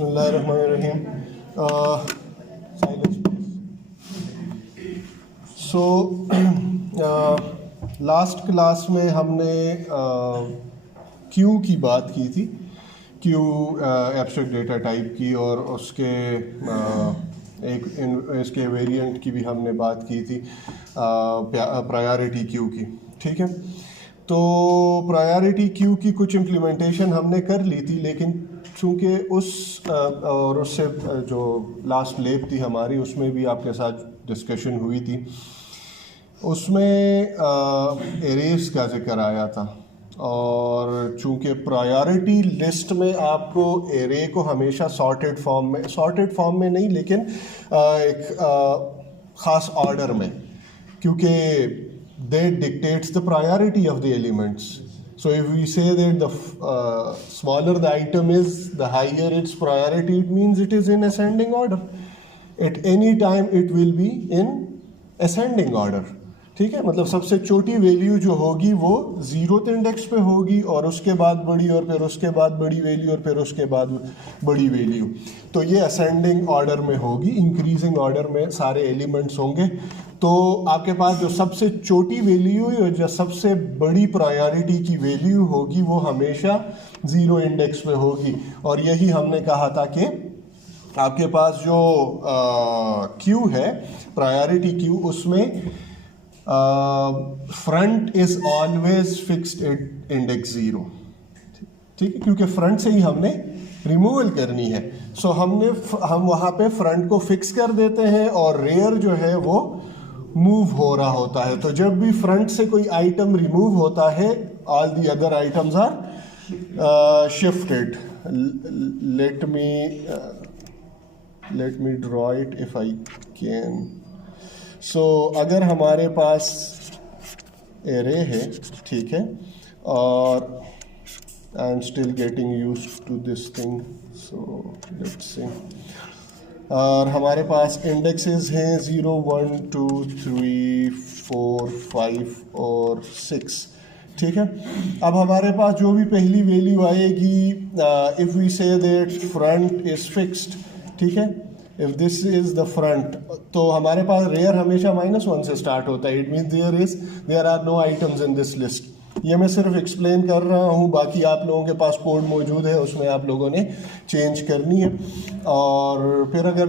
बिस्मिल्लाहिर्रहमानिर्रहीम। So last class में हमने क्यू की बात की थी, क्यू एब्स्ट्रैक्ट डेटा टाइप की, और उसके इसके वेरिएंट की भी हमने बात की थी, प्रायोरिटी क्यू की। ठीक है, तो प्रायोरिटी क्यू की कुछ इम्प्लीमेंटेशन हमने कर ली थी, लेकिन चूँकि और उससे जो लास्ट लैब थी हमारी, उसमें भी आपके साथ डिस्कशन हुई थी, उसमें एरेस का जिक्र आया था। और चूँकि प्रायोरिटी लिस्ट में आपको एरे को हमेशा सॉर्टेड फॉर्म में नहीं, लेकिन एक ख़ास ऑर्डर में, क्योंकि that dictates the priority of the elements. So if we say that the smaller the item is, the higher its priority, it means it is in ascending order. At any time it will be in ascending order. ठीक है, मतलब सबसे छोटी value जो होगी वो 0th index पे होगी, और उसके बाद बड़ी, और फिर उसके बाद बड़ी वैल्यू, और फिर उसके बाद बड़ी वैल्यू। तो ये असेंडिंग ऑर्डर में होगी, इंक्रीजिंग ऑर्डर में सारे एलिमेंट्स होंगे। तो आपके पास जो सबसे छोटी वैल्यू और जो सबसे बड़ी प्रायोरिटी की वैल्यू होगी वो हमेशा 0 इंडेक्स पे होगी। और यही हमने कहा था कि आपके पास जो क्यू है, प्रायोरिटी क्यू, उसमें front is always fixed at index 0। ठीक है, क्योंकि फ्रंट से ही हमने रिमूवल करनी है। सो हम वहाँ पे फ्रंट को फिक्स कर देते हैं, और रेयर जो है वो मूव हो रहा होता है। तो जब भी फ्रंट से कोई आइटम रिमूव होता है, all the other items are shifted. Let me draw it if I can. So अगर हमारे पास एरे है, ठीक है, और I am still getting used to this thing, so let's see. और हमारे पास इंडेक्सेस हैं 0, 1, 2, 3, 4, 5 और 6। ठीक है, अब हमारे पास जो भी पहली वैल्यू आएगी, if we say that front is fixed, ठीक है, if this is the front, तो हमारे पास रेयर हमेशा -1 से स्टार्ट होता है। It means there are no items in this list. ये मैं सिर्फ एक्सप्लेन कर रहा हूँ, बाकी आप लोगों के पास कोड मौजूद है, उसमें आप लोगों ने चेंज करनी है। और फिर अगर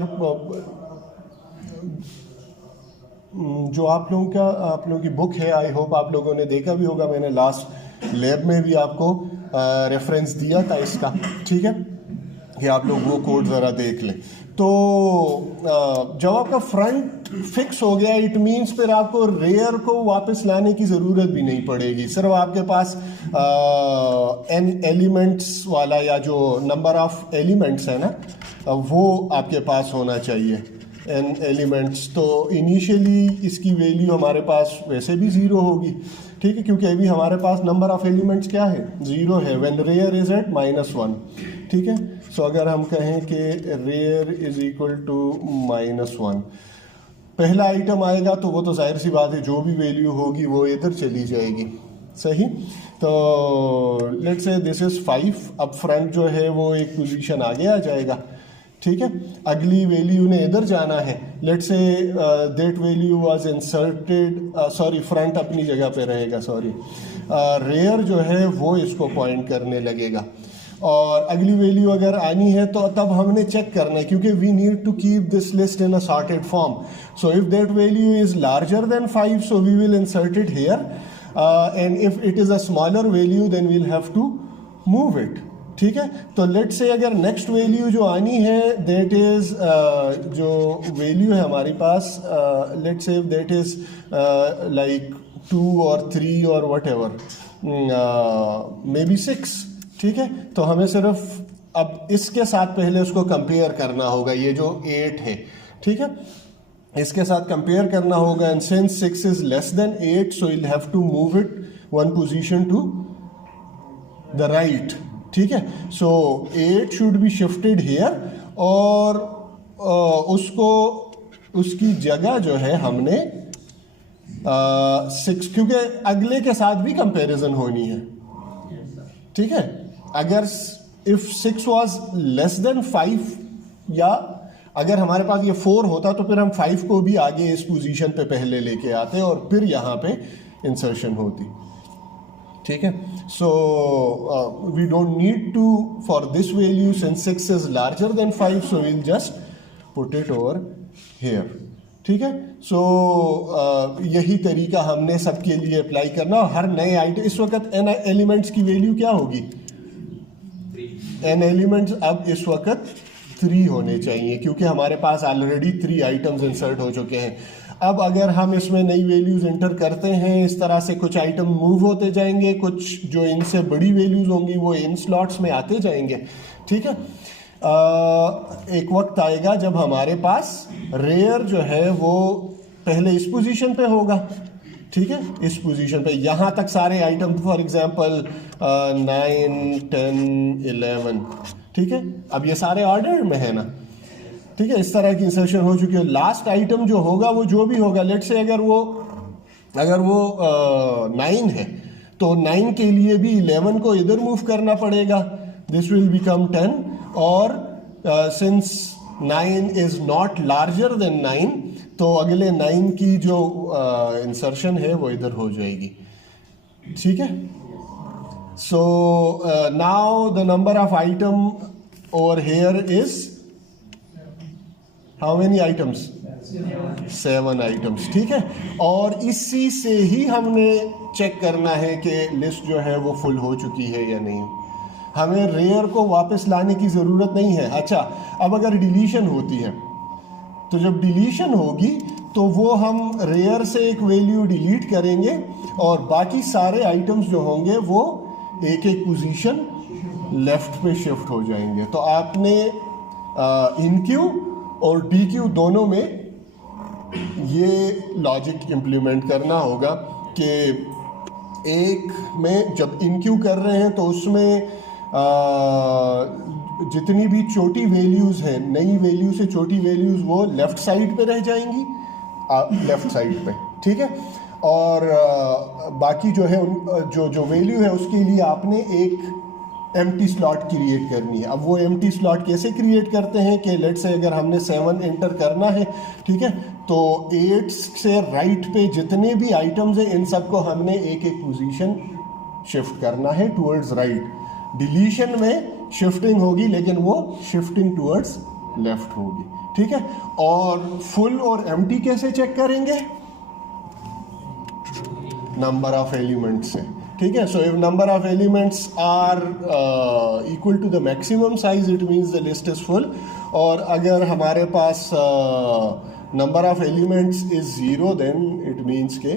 जो आप लोगों की बुक है, आई होप आप लोगों ने देखा भी होगा, मैंने लास्ट लैब में भी आपको रेफरेंस दिया था इसका। ठीक है, कि आप लोग वो कोड ज़रा देख लें। तो जब आपका फ्रंट फिक्स हो गया, इट मीन्स फिर आपको रेयर को वापस लाने की ज़रूरत भी नहीं पड़ेगी। सिर्फ आपके पास n एलिमेंट्स वाला, या जो नंबर ऑफ एलिमेंट्स है ना, वो आपके पास होना चाहिए, n एलिमेंट्स। तो इनिशियली इसकी वैल्यू हमारे पास वैसे भी 0 होगी। ठीक है, क्योंकि अभी हमारे पास नंबर ऑफ एलिमेंट्स क्या है, 0 है, व्हेन रेयर इज एट -1। ठीक है, सो अगर हम कहें कि रेयर इज इक्वल टू -1, पहला आइटम आएगा तो वो तो जाहिर सी बात है, जो भी वैल्यू होगी वो इधर चली जाएगी। सही, तो लेट्स से दिस इज 5। अब फ्रंट जो है वो एक पोजीशन आगे आ जाएगा। ठीक है, अगली वैल्यू ने इधर जाना है। Let's say that value was inserted, sorry, front अपनी जगह पे रहेगा, सॉरी, रेयर जो है वो इसको पॉइंट करने लगेगा। और अगली वैल्यू अगर आनी है तो तब हमने चेक करना है, क्योंकि we need to keep this list in a sorted form. So if that value is larger than 5, so we will insert it here, and if it is a smaller value then we'll have to move it. ठीक है, तो let's say अगर next value जो आनी है, that is जो value है हमारे पास, let's say that is like 2 और 3 और वट एवर, मे बी 6। ठीक है, तो हमें सिर्फ अब इसके साथ पहले उसको कंपेयर करना होगा, ये जो 8 है, ठीक है, इसके साथ कंपेयर करना होगा। And since 6 is less then 8, so you'll have to move it 1 position to the right। ठीक है, सो 8 शुड बी शिफ्टेड हियर, और उसकी जगह जो है हमने 6, क्योंकि अगले के साथ भी कंपैरिजन होनी है। ठीक है, अगर इफ 6 वाज लेस देन 5, या अगर हमारे पास ये 4 होता तो फिर हम 5 को भी आगे इस पोजीशन पे पहले लेके आते और फिर यहाँ पे इंसर्शन होती, ठीक है। So we don't need to for this value since 6 is larger than 5, so we'll just put it over here, ठीक है। सो यही तरीका हमने सबके लिए अप्लाई करना। और हर नए आइटम, इस वक्त n एलिमेंट्स की वैल्यू क्या होगी, n एलिमेंट्स अब इस वक्त 3 होने चाहिए, क्योंकि हमारे पास ऑलरेडी 3 आइटम्स इंसर्ट हो चुके हैं। अब अगर हम इसमें नई वैल्यूज एंटर करते हैं, इस तरह से कुछ आइटम मूव होते जाएंगे, कुछ जो इनसे बड़ी वैल्यूज होंगी वो इन स्लॉट्स में आते जाएंगे, ठीक है। एक वक्त आएगा जब हमारे पास रेयर जो है वो पहले इस पोजीशन पे होगा, ठीक है, इस पोजीशन पे यहाँ तक सारे आइटम, फॉर एग्जांपल 9, 10, 11, ठीक है। अब ये सारे ऑर्डर में है ना, ठीक है, इस तरह की इंसर्शन हो चुकी है। लास्ट आइटम जो होगा वो जो भी होगा, लेट से अगर वो 9 है तो 9 के लिए भी 11 को इधर मूव करना पड़ेगा, दिस विल बिकम 10, और since 9 is not larger than 9 तो अगले 9 की जो इंसर्शन है वो इधर हो जाएगी, ठीक है। So now the number of item over here is how many items, 7 items, ठीक है। और इसी से ही हमने चेक करना है कि लिस्ट जो है वो फुल हो चुकी है या नहीं। हमें रेयर को वापस लाने की ज़रूरत नहीं है। अच्छा, अब अगर डिलीशन होती है तो जब डिलीशन होगी तो वो हम रेयर से एक वैल्यू डिलीट करेंगे और बाकी सारे आइटम्स जो होंगे वो एक एक पोजीशन लेफ्ट पे शिफ्ट हो जाएंगे। तो आपने इन क्यू और डी क्यू दोनों में ये लॉजिक इम्प्लीमेंट करना होगा कि एक में जब इन क्यू कर रहे हैं तो उसमें जितनी भी छोटी वैल्यूज़ हैं, नई वैल्यू से छोटी वैल्यूज़ वो लेफ़्ट साइड पे रह जाएंगी, लेफ़्ट साइड पे, ठीक है। और बाकी जो है जो वैल्यू है उसके लिए आपने एक एम्प्टी स्लॉट क्रिएट करनी है। अब वो एम्प्टी स्लॉट कैसे क्रिएट करते हैं कि लेट से अगर हमने 7 एंटर करना है, ठीक है, तो 8 से राइट पे जितने भी आइटम्स हैं इन सबको हमने एक एक पोजीशन शिफ्ट करना है टुवर्ड्स राइट। डिलीशन में शिफ्टिंग होगी लेकिन वो शिफ्टिंग टुवर्ड्स लेफ्ट होगी, ठीक है। और फुल और एम्प्टी कैसे चेक करेंगे, नंबर ऑफ एलिमेंट्स से, ठीक है। So if number of elements are equal to the maximum size it means the list is full, और अगर हमारे पास number of elements is 0 then it means के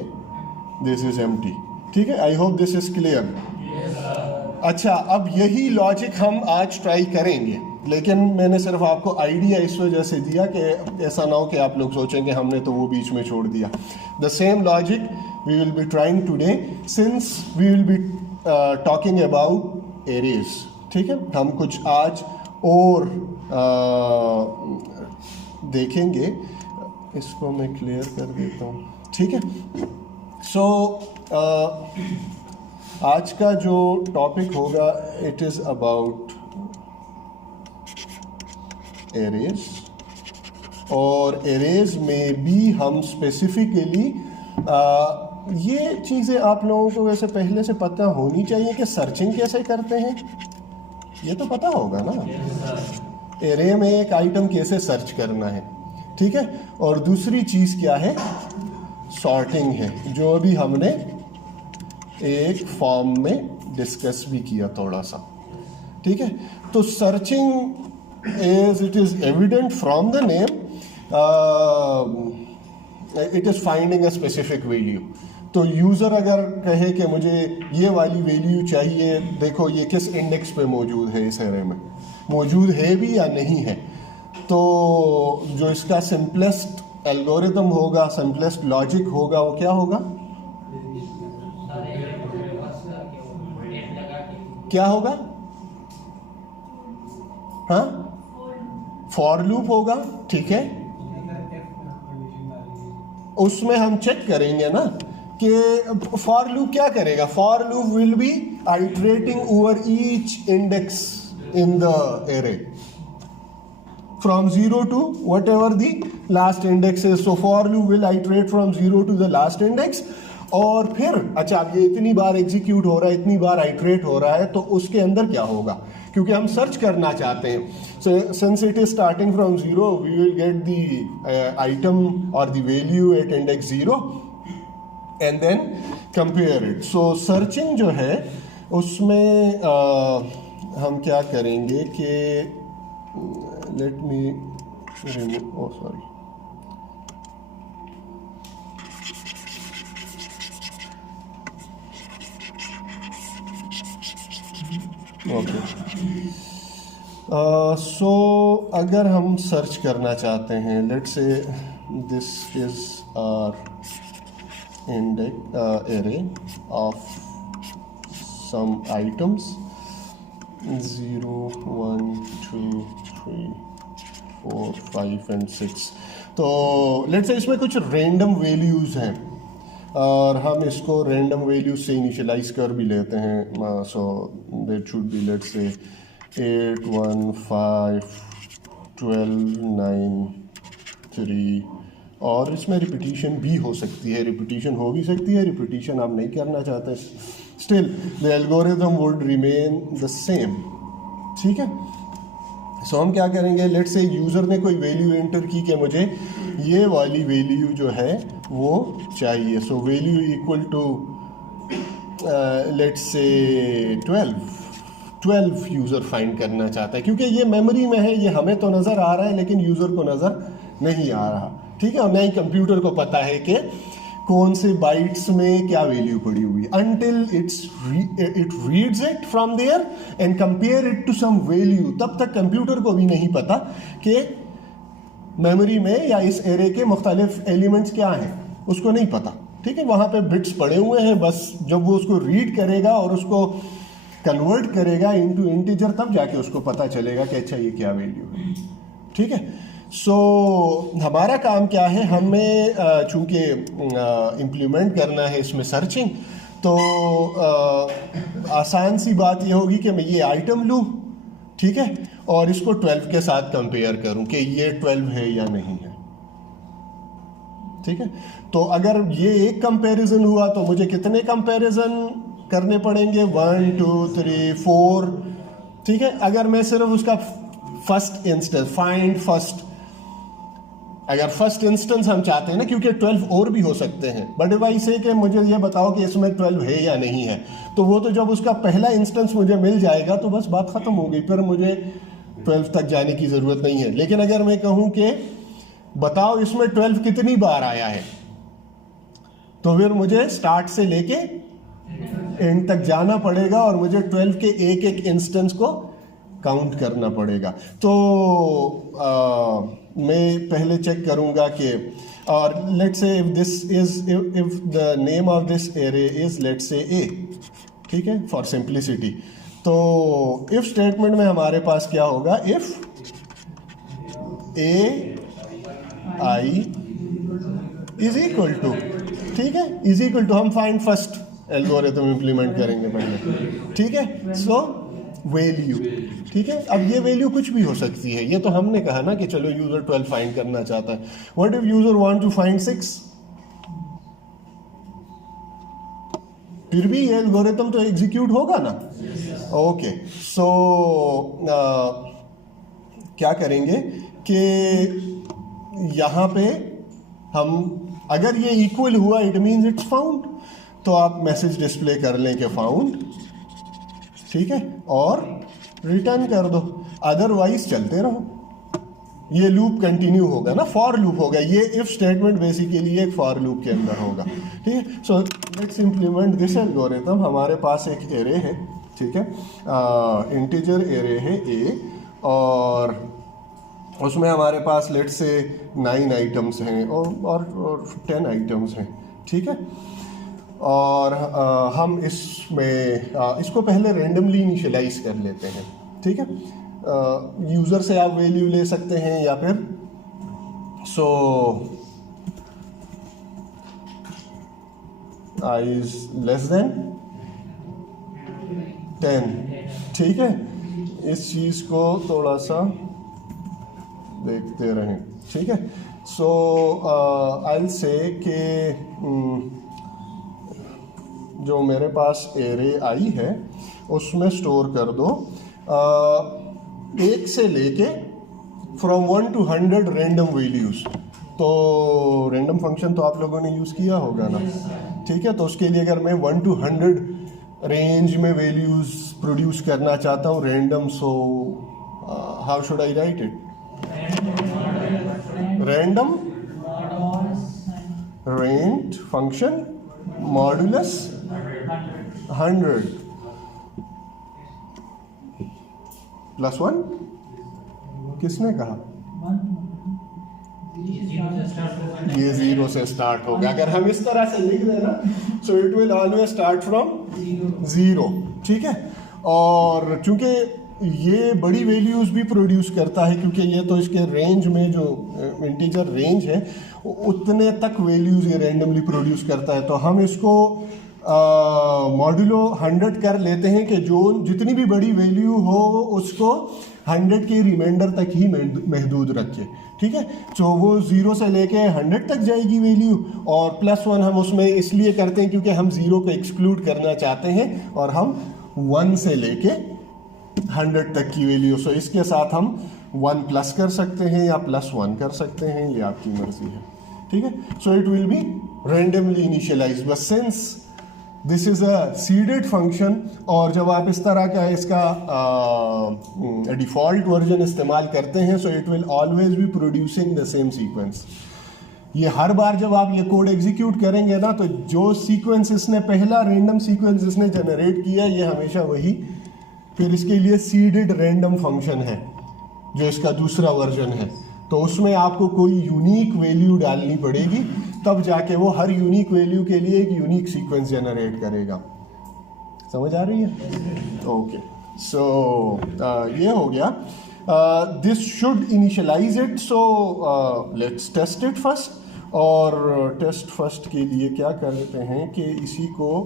दिस इज एम्प्टी, ठीक है। I hope this is clear. अच्छा, अब यही लॉजिक हम आज ट्राई करेंगे, लेकिन मैंने सिर्फ आपको आइडिया इस वजह से दिया कि ऐसा ना हो कि आप लोग सोचेंगे हमने तो वो बीच में छोड़ दिया। The same logic we will be trying today since we will be talking about arrays, ठीक है। हम कुछ आज और देखेंगे, इसको मैं क्लियर कर देता हूँ, ठीक है। सो आज का जो टॉपिक होगा इट इज़ अबाउट एरेज, और एरेज में भी हम स्पेसिफिकली ये चीज़ें आप लोगों को वैसे पहले से पता होनी चाहिए कि सर्चिंग कैसे करते हैं, ये तो पता होगा ना। एरे में एक आइटम कैसे सर्च करना है, ठीक है। और दूसरी चीज़ क्या है, सॉर्टिंग है, जो अभी हमने एक फॉर्म में डिस्कस भी किया थोड़ा सा, ठीक है। तो searching as it is evident from the name it is finding a specific value. तो यूज़र अगर कहे कि मुझे ये वाली वैल्यू चाहिए, देखो ये किस इंडेक्स पे मौजूद है, इस एरे में मौजूद है भी या नहीं है, तो जो इसका सिंपलेस्ट एल्गोरिथम होगा, सिंपलेस्ट लॉजिक होगा, वो क्या होगा, क्या होगा, हाँ, फॉर लूप होगा, ठीक है। उसमें हम चेक करेंगे ना कि फॉर लूप क्या करेगा, for loop will be iterating over each index in the array from 0 to whatever the last index is. So for loop will iterate from 0 to the last index. और फिर अच्छा, अब ये इतनी बार एग्जीक्यूट हो रहा है, इतनी बार आइटरेट हो रहा है, तो उसके अंदर क्या होगा, क्योंकि हम सर्च करना चाहते हैं. So since it is starting from 0, we will get the item और the value at index 0 and then compare it. So searching जो है उसमें हम क्या करेंगे कि let me remove, oh sorry, okay. So अगर हम सर्च करना चाहते हैं, let's say this is our index array of some items 0 1 2 3 4 5 and 6. तो लेट्स से इसमें कुछ रैंडम वैल्यूज़ हैं और हम इसको रैंडम वैल्यूज से इनिशियलाइज कर भी लेते हैं. So that should be let's say 8 1 5 12 9 3. और इसमें रिपीटिशन भी हो सकती है, रिपीटिशन हो भी सकती है, रिपीटिशन आप नहीं करना चाहते, still the algorithm would remain the same. ठीक है. सो हम क्या करेंगे, लेट्स से यूज़र ने कोई वैल्यू एंटर की कि मुझे ये वाली वैल्यू जो है वो चाहिए. So value equal to let's say 12 user find करना चाहता है, क्योंकि ये मेमोरी में है, ये हमें तो नज़र आ रहा है लेकिन यूज़र को नज़र नहीं आ रहा. ठीक है. और नहीं कंप्यूटर को पता है कि कौन से बाइट्स में क्या वैल्यू पड़ी हुई है, until it reads it from there and compare it to some value. तब तक कंप्यूटर को भी नहीं पता कि मेमोरी में या इस एरे के मुख्तलिफ एलिमेंट्स क्या हैं, उसको नहीं पता. ठीक है. वहाँ पे बिट्स पड़े हुए हैं, बस जब वो उसको रीड करेगा और उसको कन्वर्ट करेगा इनटू इंटीजर, तब जाके उसको पता चलेगा कि अच्छा ये क्या वैल्यू है. ठीक है. सो हमारा काम क्या है, हमें चूँकि इम्प्लीमेंट करना है इसमें सर्चिंग, तो आसान सी बात ये होगी कि मैं ये आइटम लूँ, ठीक है, और इसको 12 के साथ कंपेयर करूँ कि ये 12 है या नहीं है. ठीक है. तो अगर ये एक कंपैरिजन हुआ तो मुझे कितने कंपैरिजन करने पड़ेंगे, 1 2 3 4. ठीक है. अगर मैं सिर्फ उसका फर्स्ट इंस्टेंस फाइंड फर्स्ट, अगर फर्स्ट इंस्टेंस हम चाहते हैं ना, क्योंकि 12 और भी हो सकते हैं, बट भाई से कि मुझे ये बताओ कि इसमें 12 है या नहीं है, तो वो तो जब उसका पहला इंस्टेंस मुझे मिल जाएगा तो बस बात ख़त्म हो गई, फिर मुझे 12 तक जाने की ज़रूरत नहीं है. लेकिन अगर मैं कहूँ कि बताओ इसमें 12 कितनी बार आया है, तो फिर मुझे स्टार्ट से लेके एंड तक जाना पड़ेगा और मुझे 12 के एक एक इंस्टेंस को काउंट करना पड़ेगा. तो मैं पहले चेक करूंगा कि, और let's say if this is if the name of this array is let's say A. ठीक है, फॉर सिंप्लिसिटी. तो इफ स्टेटमेंट में हमारे पास क्या होगा, if A I is equal to, ठीक है, इज इक्वल टू, हम फाइंड फर्स्ट एल्गोरिथम इम्प्लीमेंट करेंगे पहले. ठीक है. So value. ठीक है. अब ये वैल्यू कुछ भी हो सकती है, ये तो हमने कहा ना कि चलो यूजर 12 फाइंड करना चाहता है. What if user want to find 6, फिर भी ये एल्गोरिथम तो एग्जीक्यूट होगा ना. ओके. सो क्या करेंगे कि यहाँ पे हम, अगर ये इक्वल हुआ इट मीन्स इट्स फाउंड, तो आप मैसेज डिस्प्ले कर लें कि फाउंड. ठीक है. और रिटर्न कर दो, अदरवाइज चलते रहो, ये लूप कंटिन्यू होगा ना, फॉर लूप होगा. ये इफ स्टेटमेंट बेसिकली एक फॉर लूप के अंदर होगा. ठीक है. So let's implement this algorithm. हमारे पास एक एरे है, ठीक है, इंटीजर एरे है ए, और उसमें हमारे पास लेट्स से 9 आइटम्स हैं और 10 आइटम्स हैं. ठीक है. और हम इसमें इसको पहले रेंडमली इनिशियलाइज कर लेते हैं. ठीक है. यूज़र से आप वैल्यू ले सकते हैं या फिर सो आई इज लेस देन 10. ठीक है. इस चीज़ को थोड़ा सा देखते रहें, ठीक है। सो आई विल से कि जो मेरे पास एरे आई है उसमें स्टोर कर दो 1 से लेके फ्रॉम 1 to 100 रैंडम वैल्यूज़। तो रैंडम फंक्शन तो आप लोगों ने यूज़ किया होगा ना, ठीक है। तो उसके लिए अगर मैं 1 to 100 रेंज में वैल्यूज़ प्रोड्यूस करना चाहता हूँ random, so how should I right it? Random range function modulus 100 plus 1। किसने कहा? ये 0 से स्टार्ट होगा। अगर हम इस तरह से लिख दें ना, सो it will always start from 0, ठीक है। और चूंकि ये बड़ी वैल्यूज भी प्रोड्यूस करता है, क्योंकि ये तो इसके रेंज में जो इंटीजर रेंज है उतने तक वैल्यूज ये रैंडमली प्रोड्यूस करता है। तो हम इसको मॉड्यूलो 100 कर लेते हैं कि जो जितनी भी बड़ी वैल्यू हो उसको 100 के रिमाइंडर तक ही महदूद रखे, ठीक है। तो वो 0 से लेके 100 तक जाएगी वैल्यू, और प्लस 1 हम उसमें इसलिए करते हैं क्योंकि हम 0 को एक्सक्लूड करना चाहते हैं, और हम 1 से लेके 100 तक की वैल्यू। सो इसके साथ हम 1 प्लस कर सकते हैं या प्लस 1 कर सकते हैं, ये आपकी मर्जी है, ठीक है। So it will B randomly initialised, but since this is a seeded function, और जब आप इस तरह का इसका डिफॉल्ट वर्जन इस्तेमाल करते हैं, सो it will always be producing the same sequence. ये हर बार जब आप ये कोड एग्जीक्यूट करेंगे ना, तो जो सीक्वेंस इसने पहला रैंडम सीक्वेंस इसने जनरेट किया, ये हमेशा वही फिर इसके लिए सीडेड रैंडम फंक्शन है जो इसका दूसरा वर्जन है। तो उसमें आपको कोई यूनिक वैल्यू डालनी पड़ेगी, तब जाके वो हर यूनिक वैल्यू के लिए एक यूनिक सीक्वेंस जनरेट करेगा। समझ आ रही है? ओके, सो ये हो गया। This should initialize it, so let's test it first. और टेस्ट फर्स्ट के लिए क्या करते हैं कि इसी को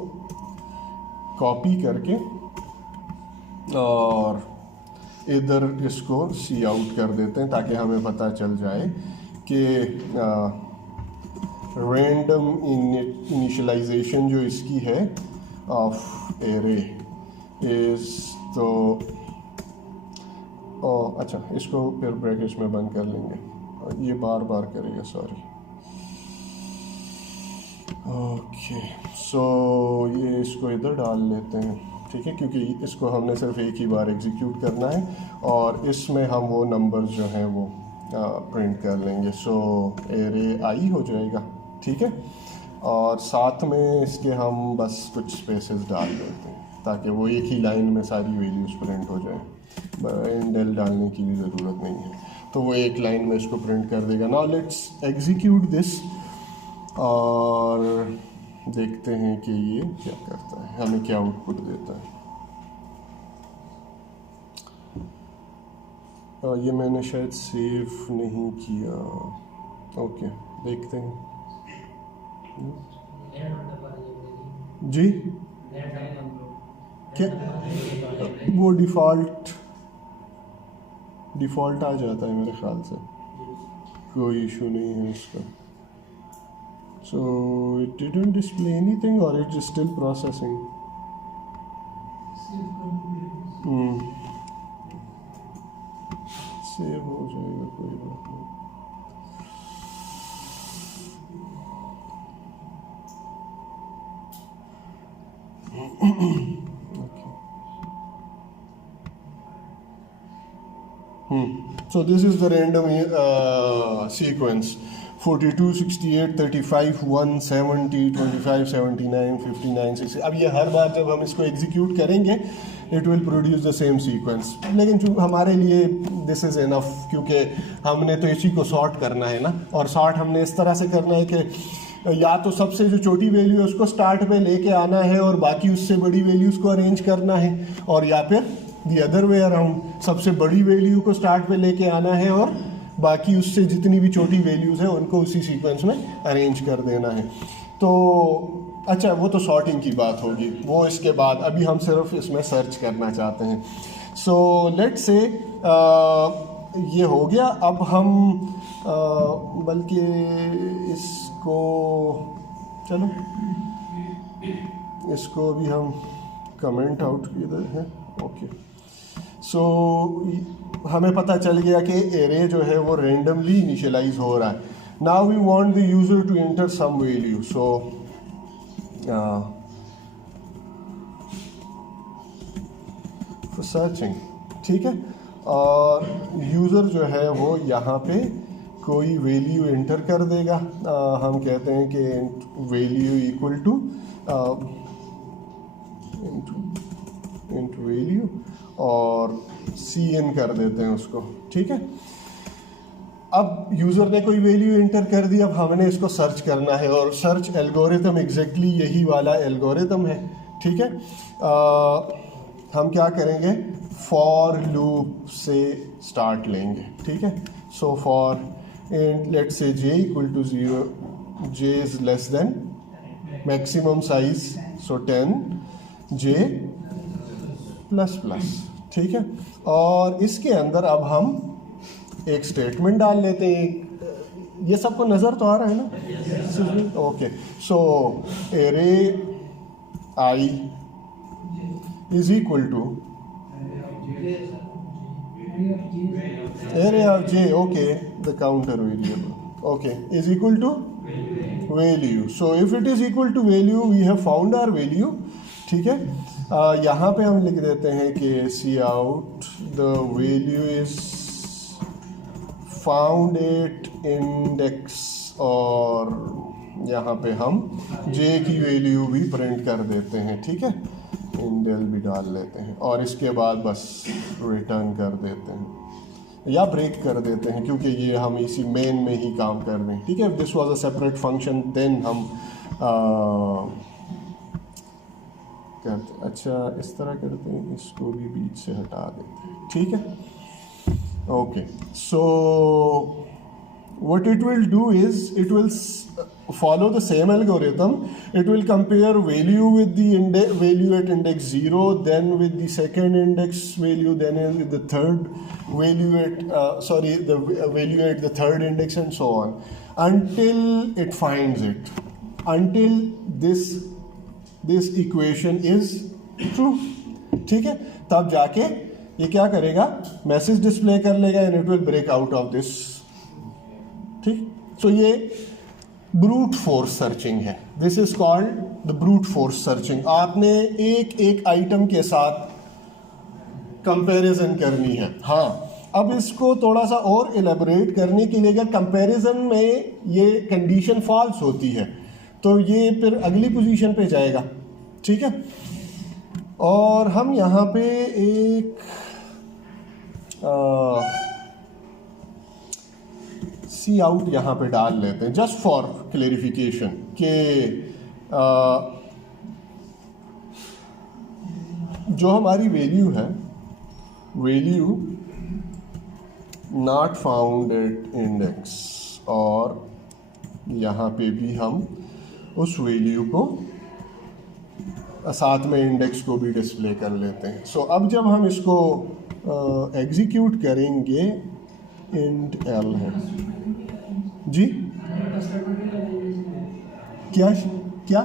कॉपी करके और इधर इसको सी आउट कर देते हैं, ताकि हमें पता चल जाए कि रैंडम इनिशियलाइजेशन जो इसकी है ऑफ एरे इज, तो अच्छा, इसको फिर ब्रैकेट्स में बंद कर लेंगे, ये बार बार करेगा, सॉरी। ओके, सो ये इसको इधर डाल लेते हैं, ठीक है, क्योंकि इसको हमने सिर्फ एक ही बार एग्जीक्यूट करना है, और इसमें हम वो नंबर्स जो हैं वो प्रिंट कर लेंगे। सो एरे आई हो जाएगा, ठीक है। और साथ में इसके हम बस कुछ स्पेसेस डाल देते हैं ताकि वो एक ही लाइन में सारी वैल्यूज प्रिंट हो जाए। इंडेल डालने की भी ज़रूरत नहीं है, तो वो एक लाइन में इसको प्रिंट कर देगा। नाउ लेट्स एग्जीक्यूट दिस और देखते हैं कि ये क्या करता है, हमें क्या आउटपुट देता है। ये मैंने शायद सेव नहीं किया, ओके, देखते हैं जी। क्या वो डिफ़ॉल्ट आ जाता है मेरे ख्याल से, कोई इशू नहीं है इसका। So it didn't display anything, or it's still processing? Save हो जाएगा, कोई बात नहीं। So this is the random sequence. 42, 68, 35, 1, 70, 25, 79, 59, 60। अब ये हर बार जब हम इसको एग्जीक्यूट करेंगे it will produce the same sequence, लेकिन चूँकि हमारे लिए दिस इज़ इनफ, क्योंकि हमने तो इसी को सॉर्ट करना है ना। और सॉर्ट हमने इस तरह से करना है कि या तो सबसे जो छोटी वैल्यू है उसको स्टार्ट पे लेके आना है और बाकी उससे बड़ी वैल्यूज़ को अरेंज करना है, और या फिर द अदर वे अराउंड, सबसे बड़ी वैल्यू को स्टार्ट पे लेके आना है और बाकी उससे जितनी भी छोटी वैल्यूज़ हैं उनको उसी सीक्वेंस में अरेंज कर देना है। तो अच्छा वो तो सॉर्टिंग की बात होगी, वो इसके बाद, अभी हम सिर्फ इसमें सर्च करना चाहते हैं। सो लेट्स से ये हो गया। अब हम बल्कि इसको, चलो इसको भी हम कमेंट आउट किधर है, ओके। सो हमें पता चल गया कि एरे जो है वो रेंडमली इनिशियलाइज हो रहा है। Now we want the user to enter some value, so searching, ठीक है। और यूज़र जो है वो यहाँ पे कोई वैल्यू एंटर कर देगा। हम कहते हैं कि value equal to int value और cn कर देते हैं उसको, ठीक है। अब यूज़र ने कोई वैल्यू एंटर कर दी, अब हमने इसको सर्च करना है, और सर्च एल्गोरिथम एग्जैक्टली यही वाला एल्गोरिथम है, ठीक है। हम क्या करेंगे, फॉर लूप से स्टार्ट लेंगे, ठीक है। So for and let's say j equal to 0, j is less than maximum size, so 10 j plus plus, ठीक है। और इसके अंदर अब हम एक स्टेटमेंट डाल लेते हैं। ये सबको नज़र तो आ रहा है ना, okay. So array i is equal to array of j, okay, the counter variable, okay, is equal to value. So if it is equal to value, we have found our value, ठीक है। यहाँ पे हम लिख देते हैं कि cout the value is found at index, और यहाँ पे हम j की वैल्यू भी प्रिंट कर देते हैं, ठीक है। इंडेल भी डाल लेते हैं, और इसके बाद बस रिटर्न कर देते हैं या ब्रेक कर देते हैं, क्योंकि ये हम इसी मेन में ही काम कर रहे हैं, ठीक है। This was a separate function, then हम करते, अच्छा इस तरह करते हैं, इसको भी बीच से हटा देते हैं, ठीक है। Okay, so what it will do is it will follow the same algorithm. It will compare value with the value at index 0, then with the second index value, then with the third value at the value at the third index, and so on until it finds it, until this equation is true, ठीक है। तब जाके ये क्या करेगा, message display कर लेगा, and it will break out of this, ठीक। सो ये ब्रूट फोर्स सर्चिंग है, this is called the brute force searching. आपने एक एक आइटम के साथ कंपैरिजन करनी है। हाँ, अब इसको थोड़ा सा और एलेबोरेट करने के लिए, अगर कंपैरिजन में ये कंडीशन फॉल्स होती है तो ये फिर अगली पोजीशन पे जाएगा, ठीक है। और हम यहाँ पे एक सी आउट यहाँ पे डाल लेते हैं, जस्ट फॉर क्लेरिफिकेशन के जो हमारी वैल्यू है, value not found at index, और यहाँ पे भी हम उस वैल्यू को साथ में इंडेक्स को भी डिस्प्ले कर लेते हैं। सो अब जब हम इसको एग्जीक्यूट करेंगे, इंट एल है जी, क्या क्या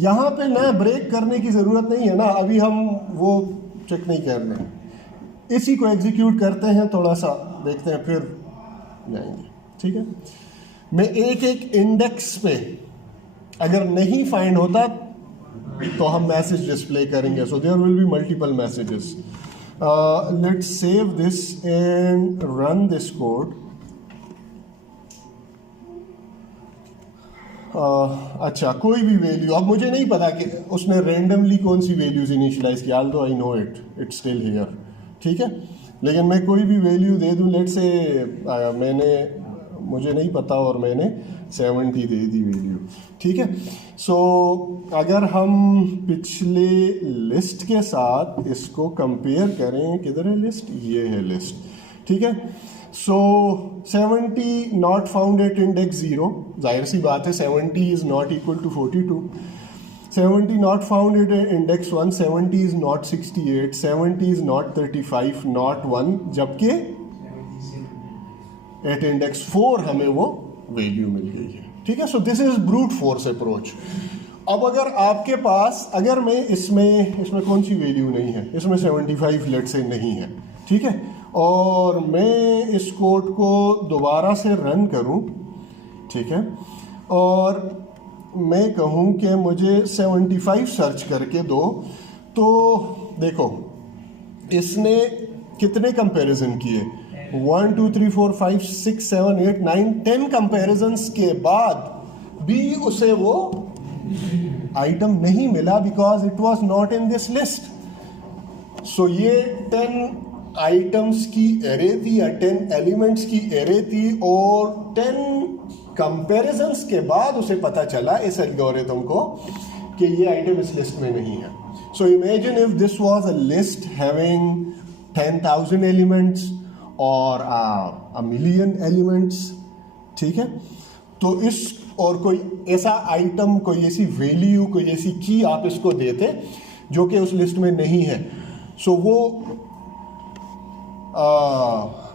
यहाँ पे ना ब्रेक करने की ज़रूरत नहीं है ना, अभी हम वो चेक नहीं कर रहे हैं। इसी को एग्जीक्यूट करते हैं, थोड़ा सा देखते हैं, फिर जाएंगे, ठीक है। मैं एक एक इंडेक्स पे अगर नहीं फाइंड होता तो हम मैसेज डिस्प्ले करेंगे, so there will be multiple messages. Let's save this and run this code. अच्छा, कोई भी वैल्यू, अब मुझे नहीं पता कि उसने रेंडमली कौन सी वैल्यूज इनिशियलाइज किया, although I know it's still here, ठीक है। लेकिन मैं कोई भी वैल्यू दे दूं, लेट्स से मुझे नहीं पता और मैंने 70 दे दी वैल्यू, ठीक है। सो अगर हम पिछले लिस्ट के साथ इसको कंपेयर करें, किधर है लिस्ट, ये है लिस्ट, ठीक है। So 70 not found at index 0, जाहिर सी बात है 70 is not equal to 42. 70 not found at index 1, 70 is not 68, 70 is not 35, not 1, जबकि एट इंडेक्स 4 हमें वो वैल्यू मिल गई है. ठीक है, so this is brute force approach. अब अगर आपके पास, अगर मैं इसमें कौन सी वैल्यू नहीं है, इसमें 75 लेट से नहीं है, ठीक है, और मैं इस कोड को दोबारा से रन करूं, ठीक है, और मैं कहूं कि मुझे 75 सर्च करके दो, तो देखो इसने कितने कंपैरिजन किए, 1 2 3 4 5 6 7 8 9 10 कंपैरिजन्स के बाद भी उसे वो आइटम नहीं मिला, because it was not in this list. So ये 10 आइटम्स की एरे थी या 10 एलिमेंट्स की एरे थी, और 10 कंपैरिजन्स के बाद उसे पता चला इस एल्गोरिथम को कि ये आइटम इस लिस्ट में नहीं है. So imagine if this was a list having 10,000 elements और a million एलिमेंट्स, ठीक है, तो इस और कोई ऐसा आइटम, कोई ऐसी वैल्यू, कोई ऐसी की आप इसको देते जो कि उस लिस्ट में नहीं है, सो वो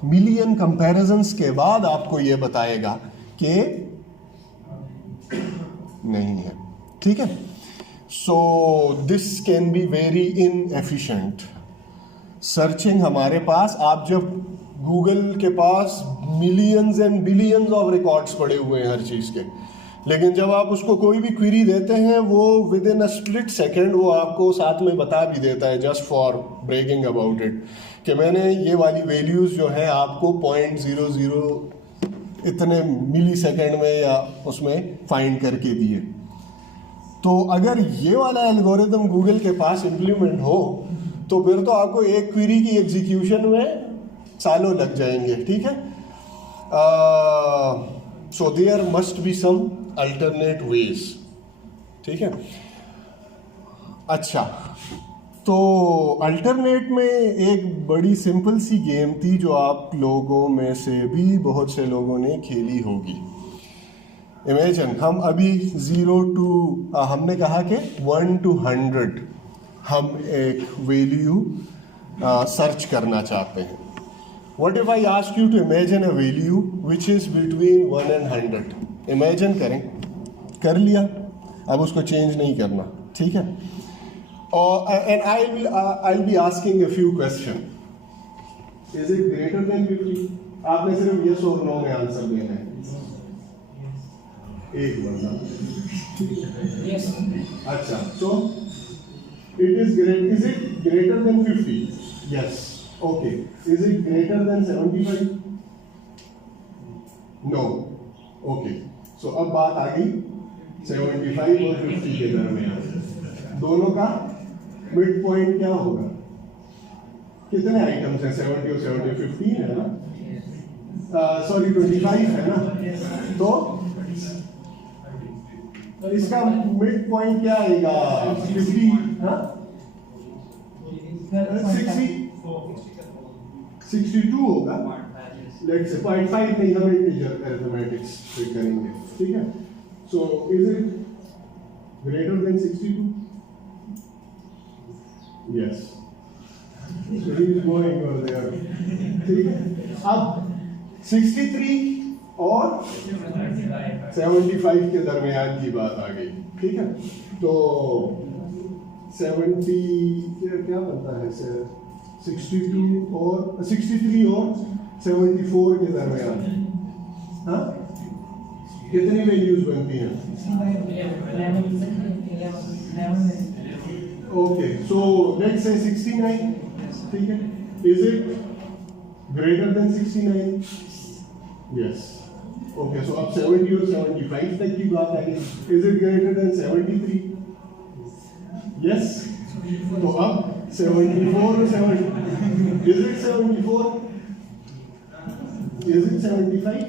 मिलियन कंपैरिजन्स के बाद आपको ये बताएगा कि नहीं है. ठीक है, so this can be very inefficient. Searching हमारे पास, आप जब गूगल के पास millions and billions of records पड़े हुए हैं हर चीज़ के, लेकिन जब आप उसको कोई भी क्वेरी देते हैं वो within a split second वो आपको साथ में बता भी देता है, just for breaking about it, कि मैंने ये वाली वैल्यूज़ जो है आपको 0.00 इतने मिली सेकेंड में या उसमें फाइंड करके दिए. तो अगर ये वाला एल्गोरिथम गूगल के पास इम्प्लीमेंट हो तो फिर तो आपको एक क्वेरी की एग्जीक्यूशन में सालों लग जाएंगे. ठीक है, so there must be some alternate ways. ठीक है, अच्छा, तो अल्टरनेट में एक बड़ी सिंपल सी गेम थी जो आप लोगों में से भी बहुत से लोगों ने खेली होगी. इमेजिन हम अभी 0 to हमने कहा कि 1 to 100 हम एक वैल्यू सर्च करना चाहते हैं. What if I ask you to imagine a value which is between 1 and 100? Imagine करें, कर लिया, अब उसको चेंज नहीं करना. ठीक है, and I'll be asking a few questions. Is it greater than 50? आपने सिर्फ yes or no में आंसर देना है. एक बंदा. Yes. अच्छा, so is it greater than 50? Yes. Okay. Is it greater than 75? No. Okay. So अब बात आ गई 75 और 50 के दरमियान. दोनों का मिड पॉइंट क्या होगा? कितने आइटम्स हैं? 70 और 70, 15 है ना? सॉरी 25 है ना? तो इसका मिड पॉइंट क्या आएगा? 50, हाँ? 62 होगा. लेट्स से 0.5 नहीं, हम इंटीजर अरिथमेटिक्स करेंगे. ठीक है, so is it greater than 62? Yes, so he is going over there. ठीक है, अब 63 और 75 के दरमियान की बात आ गई. ठीक है, तो 70 क्या बनता है सर? 63 और 74 के दरमियान, हाँ, कितनी वैल्यूज बनती हैं? Okay, so let's say 69. ठीक है, is it greater than 69? Yes. Okay, so अब 70 और 75 तक की बात आ गई. Is it greater than 73? Yes. तो अब 74 और 70. Is it 74? Is it 75?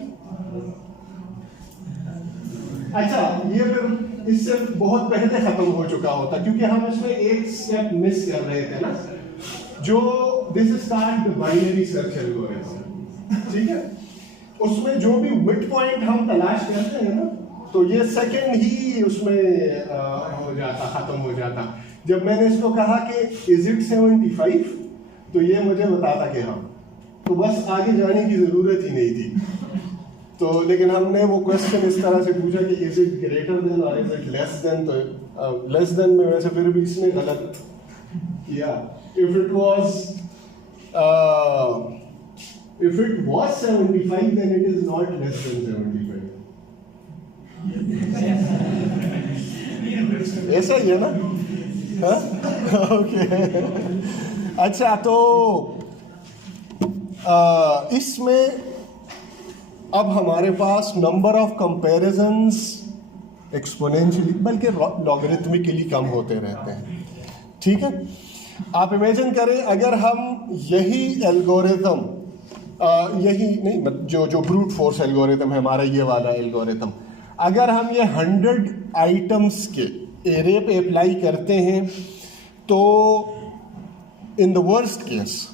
अच्छा, ये फिर इससे बहुत पहले खत्म हो चुका होता, क्योंकि हम इसमें एक स्टेप मिस कर रहे थे ना, जो this is called binary search algorithm. ठीक है, उसमें जो भी मिड पॉइंट हम तलाश करते हैं ना, तो ये सेकंड ही उसमें हो जाता, खत्म हो जाता। जब मैंने इसको कहा कि इज इट 75, तो ये मुझे बताता कि हाँ, तो बस आगे जाने की जरूरत ही नहीं थी। तो लेकिन हमने वो क्वेश्चन इस तरह से पूछा कि इज इट ग्रेटर देन और इज इट लेस देन, तो लेस देन में वैसे फिर भी इसने गलत किया। If it was 75 then it is not less than 75. ऐसा ही है ना? ओके अच्छा, तो इसमें अब हमारे पास नंबर ऑफ कंपैरिजंस एक्सपोनेंशियली बल्कि लॉगरिथमिकली कम होते रहते हैं। ठीक है, आप इमेजिन करें अगर हम यही एल्गोरिथम यही नहीं, जो ब्रूट फोर्स एल्गोरिथम है हमारा, ये वाला एल्गोरिथम, अगर हम ये 100 आइटम्स के एरे पे अप्लाई करते हैं, तो इन द वर्स्ट केस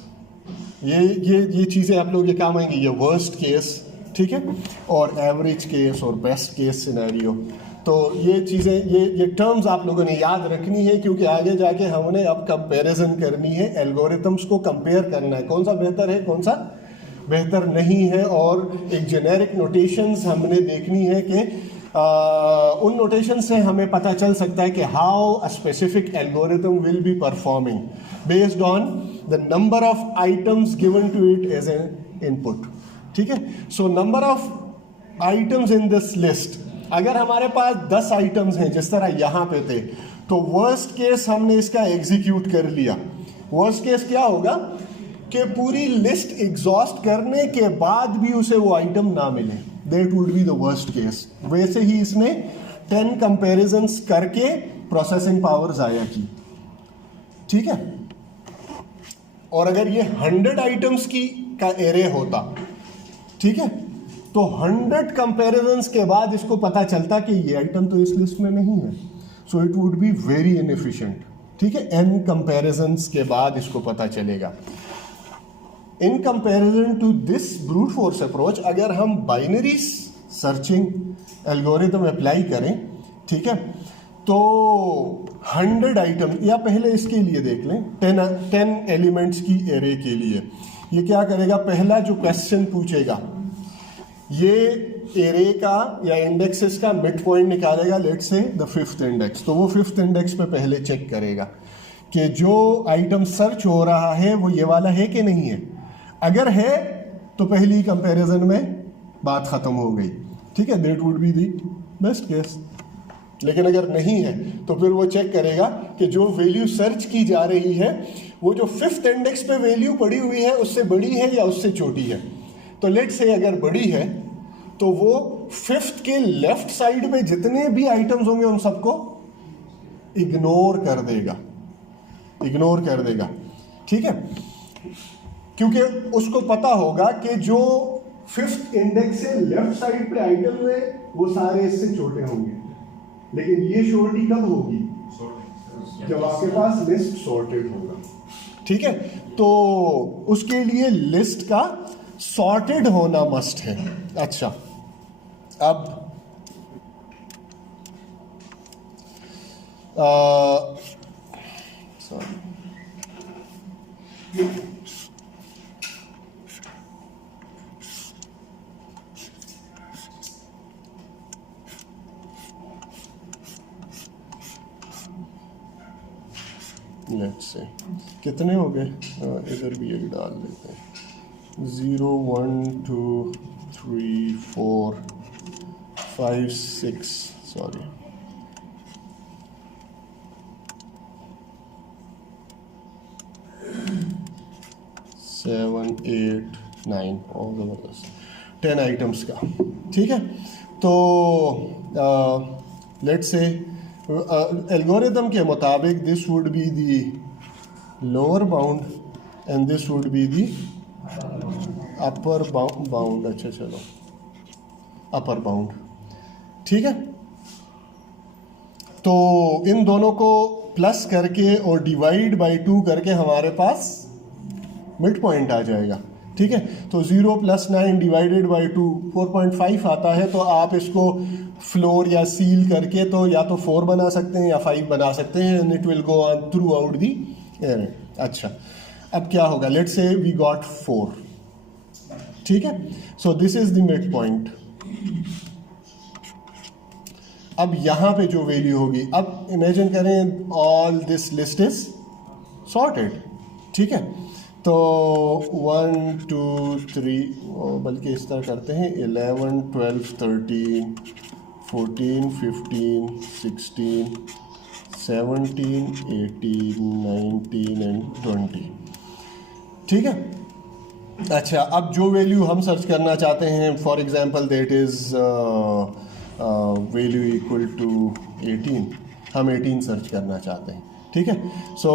ये चीज़ें आप लोग ये काम आएंगी, ये वर्स्ट केस, ठीक है, और एवरेज केस और बेस्ट केस सिनेरियो। तो ये चीज़ें, ये टर्म्स आप लोगों ने याद रखनी है, क्योंकि आगे जाके हमने अब कंपैरिजन करनी है, एल्गोरिथम्स को कंपेयर करना है, कौन सा बेहतर है कौन सा बेहतर नहीं है। और एक जेनेरिक नोटेशंस हमने देखनी है कि उन नोटेशन से हमें पता चल सकता है कि how a specific algorithm will be performing based on the number of items given to it as an input. ठीक है, so number of items in this list, अगर हमारे पास 10 आइटम्स हैं जिस तरह यहाँ पे थे, तो वर्स्ट केस हमने इसका एग्जीक्यूट कर लिया। वर्स्ट केस क्या होगा कि पूरी लिस्ट एग्जॉस्ट करने के बाद भी उसे वो आइटम ना मिले, that would be the worst case. वैसे ही इसने 10 कंपैरिजंस करके प्रोसेसिंग पावर जाया की। ठीक है, और अगर ये 100 आइटम्स का एरे होता, ठीक है, तो 100 कंपैरिजंस के बाद इसको पता चलता कि ये आइटम तो इस लिस्ट में नहीं है, so it would be very inefficient. ठीक है, n कंपैरिजंस के बाद इसको पता चलेगा। In comparison to this brute force approach, अगर हम बाइनरी सर्चिंग एल्गोरिथम अप्लाई करें, ठीक है, तो 100 आइटम, या पहले इसके लिए देख लें 10 एलिमेंट्स की एरे के लिए ये क्या करेगा, पहला जो क्वेश्चन पूछेगा ये एरे का या इंडेक्सेस का मिड पॉइंट निकालेगा, let's say the 5th index. तो वो 5th इंडेक्स पे पहले चेक करेगा कि जो आइटम सर्च हो रहा है वो ये वाला है कि नहीं है। अगर है तो पहली कंपैरिजन में बात खत्म हो गई। ठीक है, that would be the best case. लेकिन अगर नहीं है तो फिर वो चेक करेगा कि जो वैल्यू सर्च की जा रही है वो जो 5th इंडेक्स पे वैल्यू पड़ी हुई है उससे बड़ी है या उससे छोटी है। तो लेट से अगर बड़ी है तो वो 5th के लेफ्ट साइड पे जितने भी आइटम्स होंगे उन सबको इग्नोर कर देगा। ठीक है, क्योंकि उसको पता होगा कि जो 5th इंडेक्स से लेफ्ट साइड पे आइटम है वो सारे इससे छोटे होंगे। लेकिन ये श्योरिटी कब होगी, जब आपके पास लिस्ट सॉर्टेड होगा। ठीक है, तो उसके लिए लिस्ट का सॉर्टेड होना मस्ट है। अच्छा, अब सॉरी, लेट्स से कितने हो गए, इधर भी एक डाल देते हैं, 0 1 2 3 4 5 6 सॉरी 7 8 9 और ज़बरदस्त 10 आइटम्स का। ठीक है, तो लेट्स से एल्गोरिथम के मुताबिक this would be the lower bound and this would be the upper bound. अच्छा चलो, अपर बाउंड। ठीक है, तो इन दोनों को प्लस करके और डिवाइड बाय 2 करके हमारे पास मिड पॉइंट आ जाएगा। ठीक है। तो 0 + 9 डिवाइडेड बाई 2 4.5 आता है। तो आप इसको फ्लोर या सील करके तो या तो 4 बना सकते हैं या 5 बना सकते हैं, and it will go on through out the air. अच्छा, अब क्या होगा, लेट्स से वी गॉट 4, ठीक है। So this is the mid point. अब यहां पे जो वैल्यू होगी, अब इमेजिन करें all this list is sorted, ठीक है। तो 1 2 3, बल्कि इस तरह करते हैं 11 12 13 14 15 16 17 18 19 एंड 20, ठीक है। अच्छा, अब जो वैल्यू हम सर्च करना चाहते हैं, for example that is value equal to 18, हम 18 सर्च करना चाहते हैं, ठीक है। So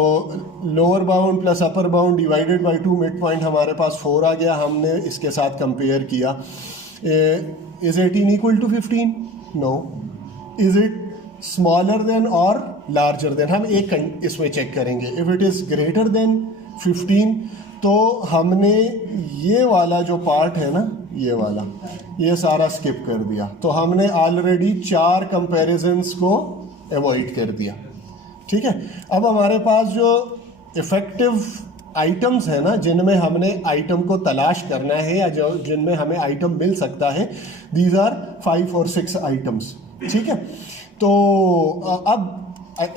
lower bound plus upper bound divided by 2, mid point हमारे पास 4 आ गया। हमने इसके साथ कंपेयर किया, is 18 equal to 15? No. Is it smaller than और लार्जर देन? हम एक इसमें चेक करेंगे। If it is greater than 15 तो हमने ये वाला जो पार्ट है ना, ये वाला, ये सारा स्किप कर दिया। तो हमने ऑलरेडी 4 कंपैरिजन्स को अवॉइड कर दिया, ठीक है। अब हमारे पास जो इफेक्टिव आइटम्स है ना, जिनमें हमने आइटम को तलाश करना है या जो जिनमें हमें आइटम मिल सकता है, दीज आर 5 और 6 आइटम्स, ठीक है। तो अब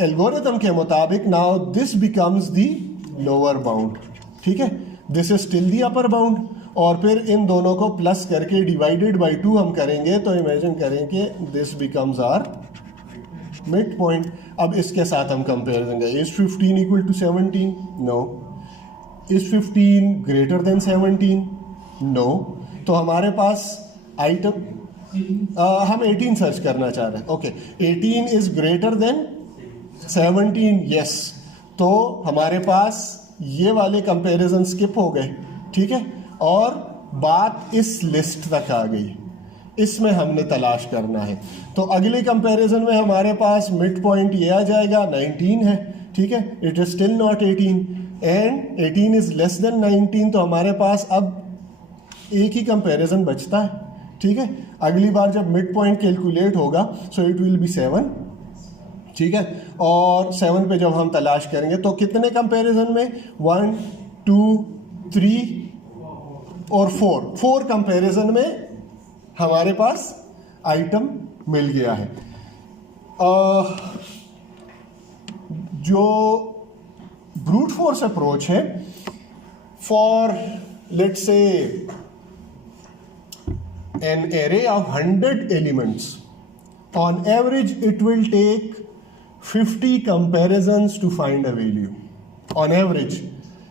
एल्गोरिथम के मुताबिक now this becomes the lower bound, ठीक है। This is still the upper bound, और फिर इन दोनों को प्लस करके डिवाइडेड बाय 2 हम करेंगे तो इमेजिन करें कि this becomes our mid point. अब इसके साथ हम कंपेरिजन करें, is 15 equal to 17? No. Is 15 greater than 17? No. तो हमारे पास आइटम हम 18 सर्च करना चाह रहे हैं, okay. 18 is greater than 17, yes. तो हमारे पास ये वाले कंपैरिजन स्किप हो गए, ठीक है, और बात इस लिस्ट तक आ गई। इसमें हमने तलाश करना है। तो अगले कंपैरिजन में हमारे पास मिड पॉइंट ये आ जाएगा, 19 है, ठीक है। It is still not 18 and 18 is less then 19। तो हमारे पास अब एक ही कंपैरिजन बचता है, ठीक है। अगली बार जब मिड पॉइंट कैलकुलेट होगा सो इट विल बी 7, ठीक है। और 7 पे जब हम तलाश करेंगे तो कितने कंपैरिजन में, 1 2 3 और 4 कंपैरिजन में हमारे पास आइटम मिल गया है। जो ब्रूट फोर्स अप्रोच है, for let's say an array of 100 elements, on average it will take 50 comparisons to find a value. On average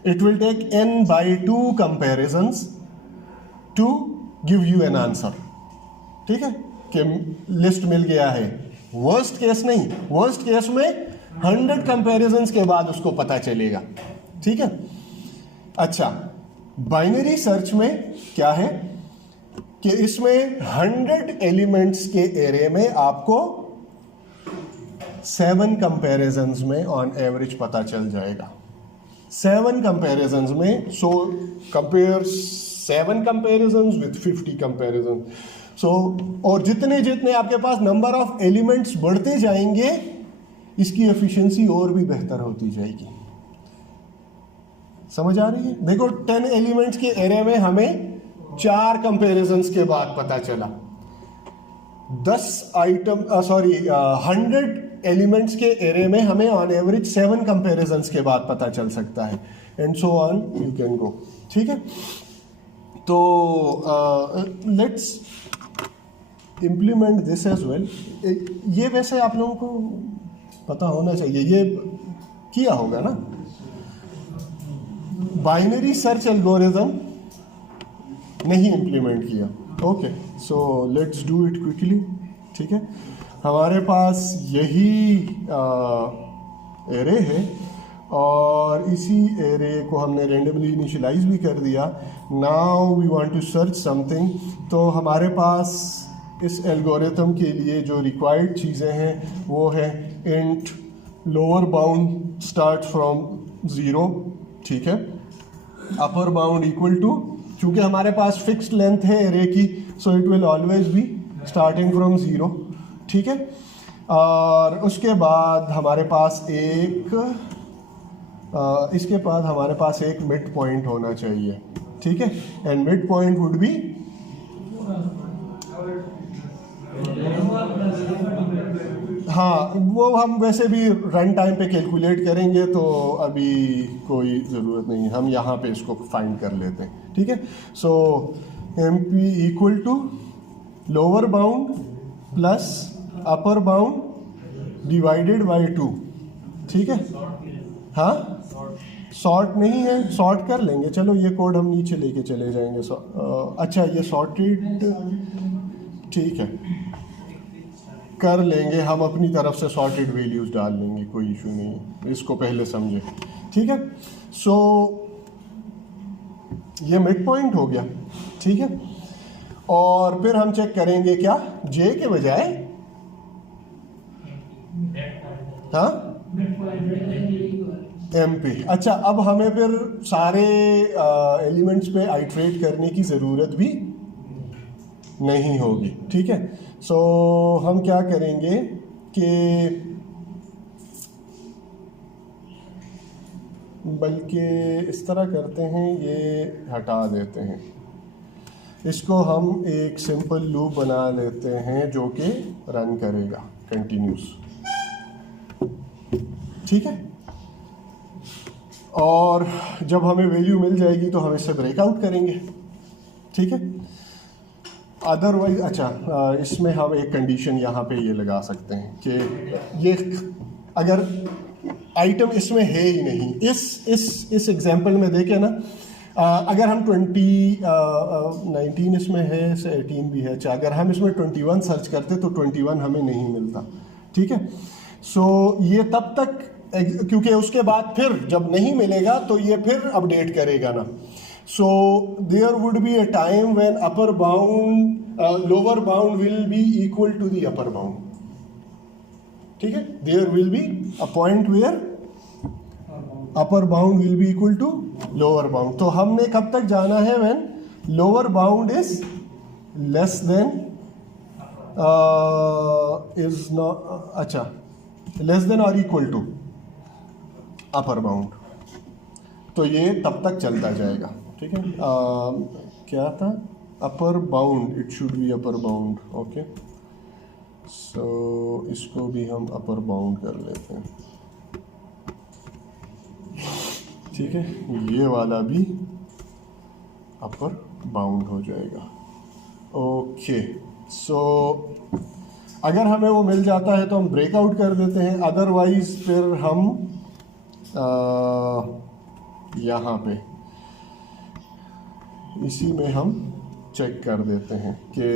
it will take n by 2 comparisons to give you an answer, ठीक है, कि list मिल गया है। Worst case नहीं, worst case में 100 comparisons के बाद उसको पता चलेगा, ठीक है। अच्छा, बाइनरी सर्च में क्या है कि इसमें 100 एलिमेंट्स के एरे में आपको 7 कंपैरिजंस में ऑन एवरेज पता चल जाएगा। 7 कंपैरिजंस में, so compare 7 comparisons with 50 comparison. So और जितने जितने आपके पास नंबर ऑफ एलिमेंट्स बढ़ते जाएंगे, इसकी एफिशिएंसी और भी बेहतर होती जाएगी। समझ आ रही है? देखो 10 एलिमेंट्स के एरे में हमें 4 कंपैरिजंस के बाद पता चला। 10 आइटम 100 एलिमेंट्स के एरे में हमें ऑन एवरेज 7 कंपैरिजंस के बाद पता चल सकता है, and so on you can go, ठीक है। तो let's implement this as well. ये वैसे आप लोगों को पता होना चाहिए, ये किया होगा ना। बाइनरी सर्च एल्गोरिथम नहीं इम्प्लीमेंट किया, okay. So let's do it quickly, ठीक है। हमारे पास यही एरे है और इसी एरे को हमने रेंडमली इनिशियलाइज भी कर दिया। Now we want to search something. तो हमारे पास इस एल्गोरिथम के लिए जो रिक्वायर्ड चीज़ें हैं वो है int lower bound start from 0, ठीक है, अपर बाउंड इक्वल टू क्योंकि हमारे पास फिक्स्ड लेंथ है एरे की, सो it will always B starting from 0, ठीक है। और उसके बाद हमारे पास इसके बाद हमारे पास एक मिड पॉइंट होना चाहिए, ठीक है। And mid point would be हाँ, वो हम वैसे भी रन टाइम पे कैलकुलेट करेंगे, तो अभी कोई ज़रूरत नहीं है, हम यहाँ पे इसको फाइंड कर लेते हैं, ठीक है। So M P equal to lower bound plus upper bound divided by 2, ठीक है। हाँ, सॉर्ट नहीं है, सॉर्ट कर लेंगे, चलो ये कोड हम नीचे लेके चले जाएंगे। अच्छा, ये सॉर्टेड, ठीक है, कर लेंगे हम अपनी तरफ से, सॉर्टेड वैल्यूज डाल लेंगे, कोई इशू नहीं है, इसको पहले समझे, ठीक है। सो ये मिड पॉइंट हो गया, ठीक है। और फिर हम चेक करेंगे क्या, जे के बजाय, हाँ, MP। अच्छा, अब हमें फिर सारे एलिमेंट्स पे आइट्रेट करने की ज़रूरत भी नहीं होगी, ठीक है। सो हम क्या करेंगे कि बल्कि इस तरह करते हैं, ये हटा देते हैं, इसको हम एक सिंपल लूप बना लेते हैं जो कि रन करेगा कंटिन्यूस, ठीक है। और जब हमें वैल्यू मिल जाएगी तो हम इससे ब्रेकआउट करेंगे, ठीक है। अदरवाइज अच्छा, इसमें हम एक कंडीशन यहाँ पे ये लगा सकते हैं कि ये अगर आइटम इसमें है ही नहीं, इस एग्जांपल में देखें ना, अगर हम 19 इसमें है, 18 भी है, अच्छा, अगर हम इसमें 21 सर्च करते तो 21 हमें नहीं मिलता, ठीक है। सो ये तब तक, क्योंकि उसके बाद फिर जब नहीं मिलेगा तो ये फिर अपडेट करेगा ना। So there would be a time when upper bound lower bound will be equal to the upper bound, ठीक है। There will be a point where upper bound will be equal to lower bound. तो हमने कब तक जाना है, when lower bound is less than is not, अच्छा, less than और इक्वल टू अपर बाउंड, तो ये तब तक चलता जाएगा, ठीक है। क्या था, upper bound, it should be upper bound, okay. So इसको भी हम अपर बाउंड कर लेते हैं, ठीक है। ये वाला भी अपर बाउंड हो जाएगा, ओके। सो अगर हमें वो मिल जाता है तो हम ब्रेकआउट कर देते हैं, अदरवाइज फिर हम यहाँ पे इसी में हम चेक कर देते हैं कि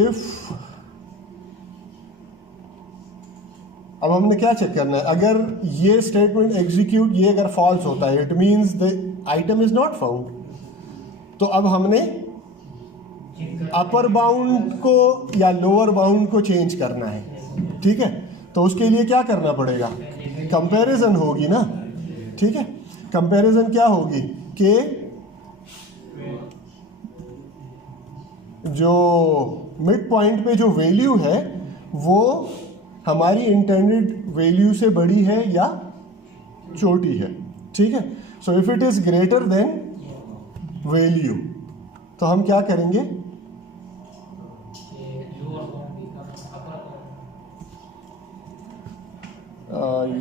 इफ, अब हमने क्या चेक करना है, अगर ये स्टेटमेंट एग्जीक्यूट, ये अगर फॉल्स होता है, it means the item is not found. तो अब हमने अपर बाउंड को या लोअर बाउंड को चेंज करना है, ठीक है। तो उसके लिए क्या करना पड़ेगा, कंपैरिजन होगी ना, ठीक है। कंपैरिजन क्या होगी कि जो मिड पॉइंट पे जो वैल्यू है वो हमारी इंटेंडेड वैल्यू से बड़ी है या छोटी है, ठीक है। So if it is greater then value, तो हम क्या करेंगे,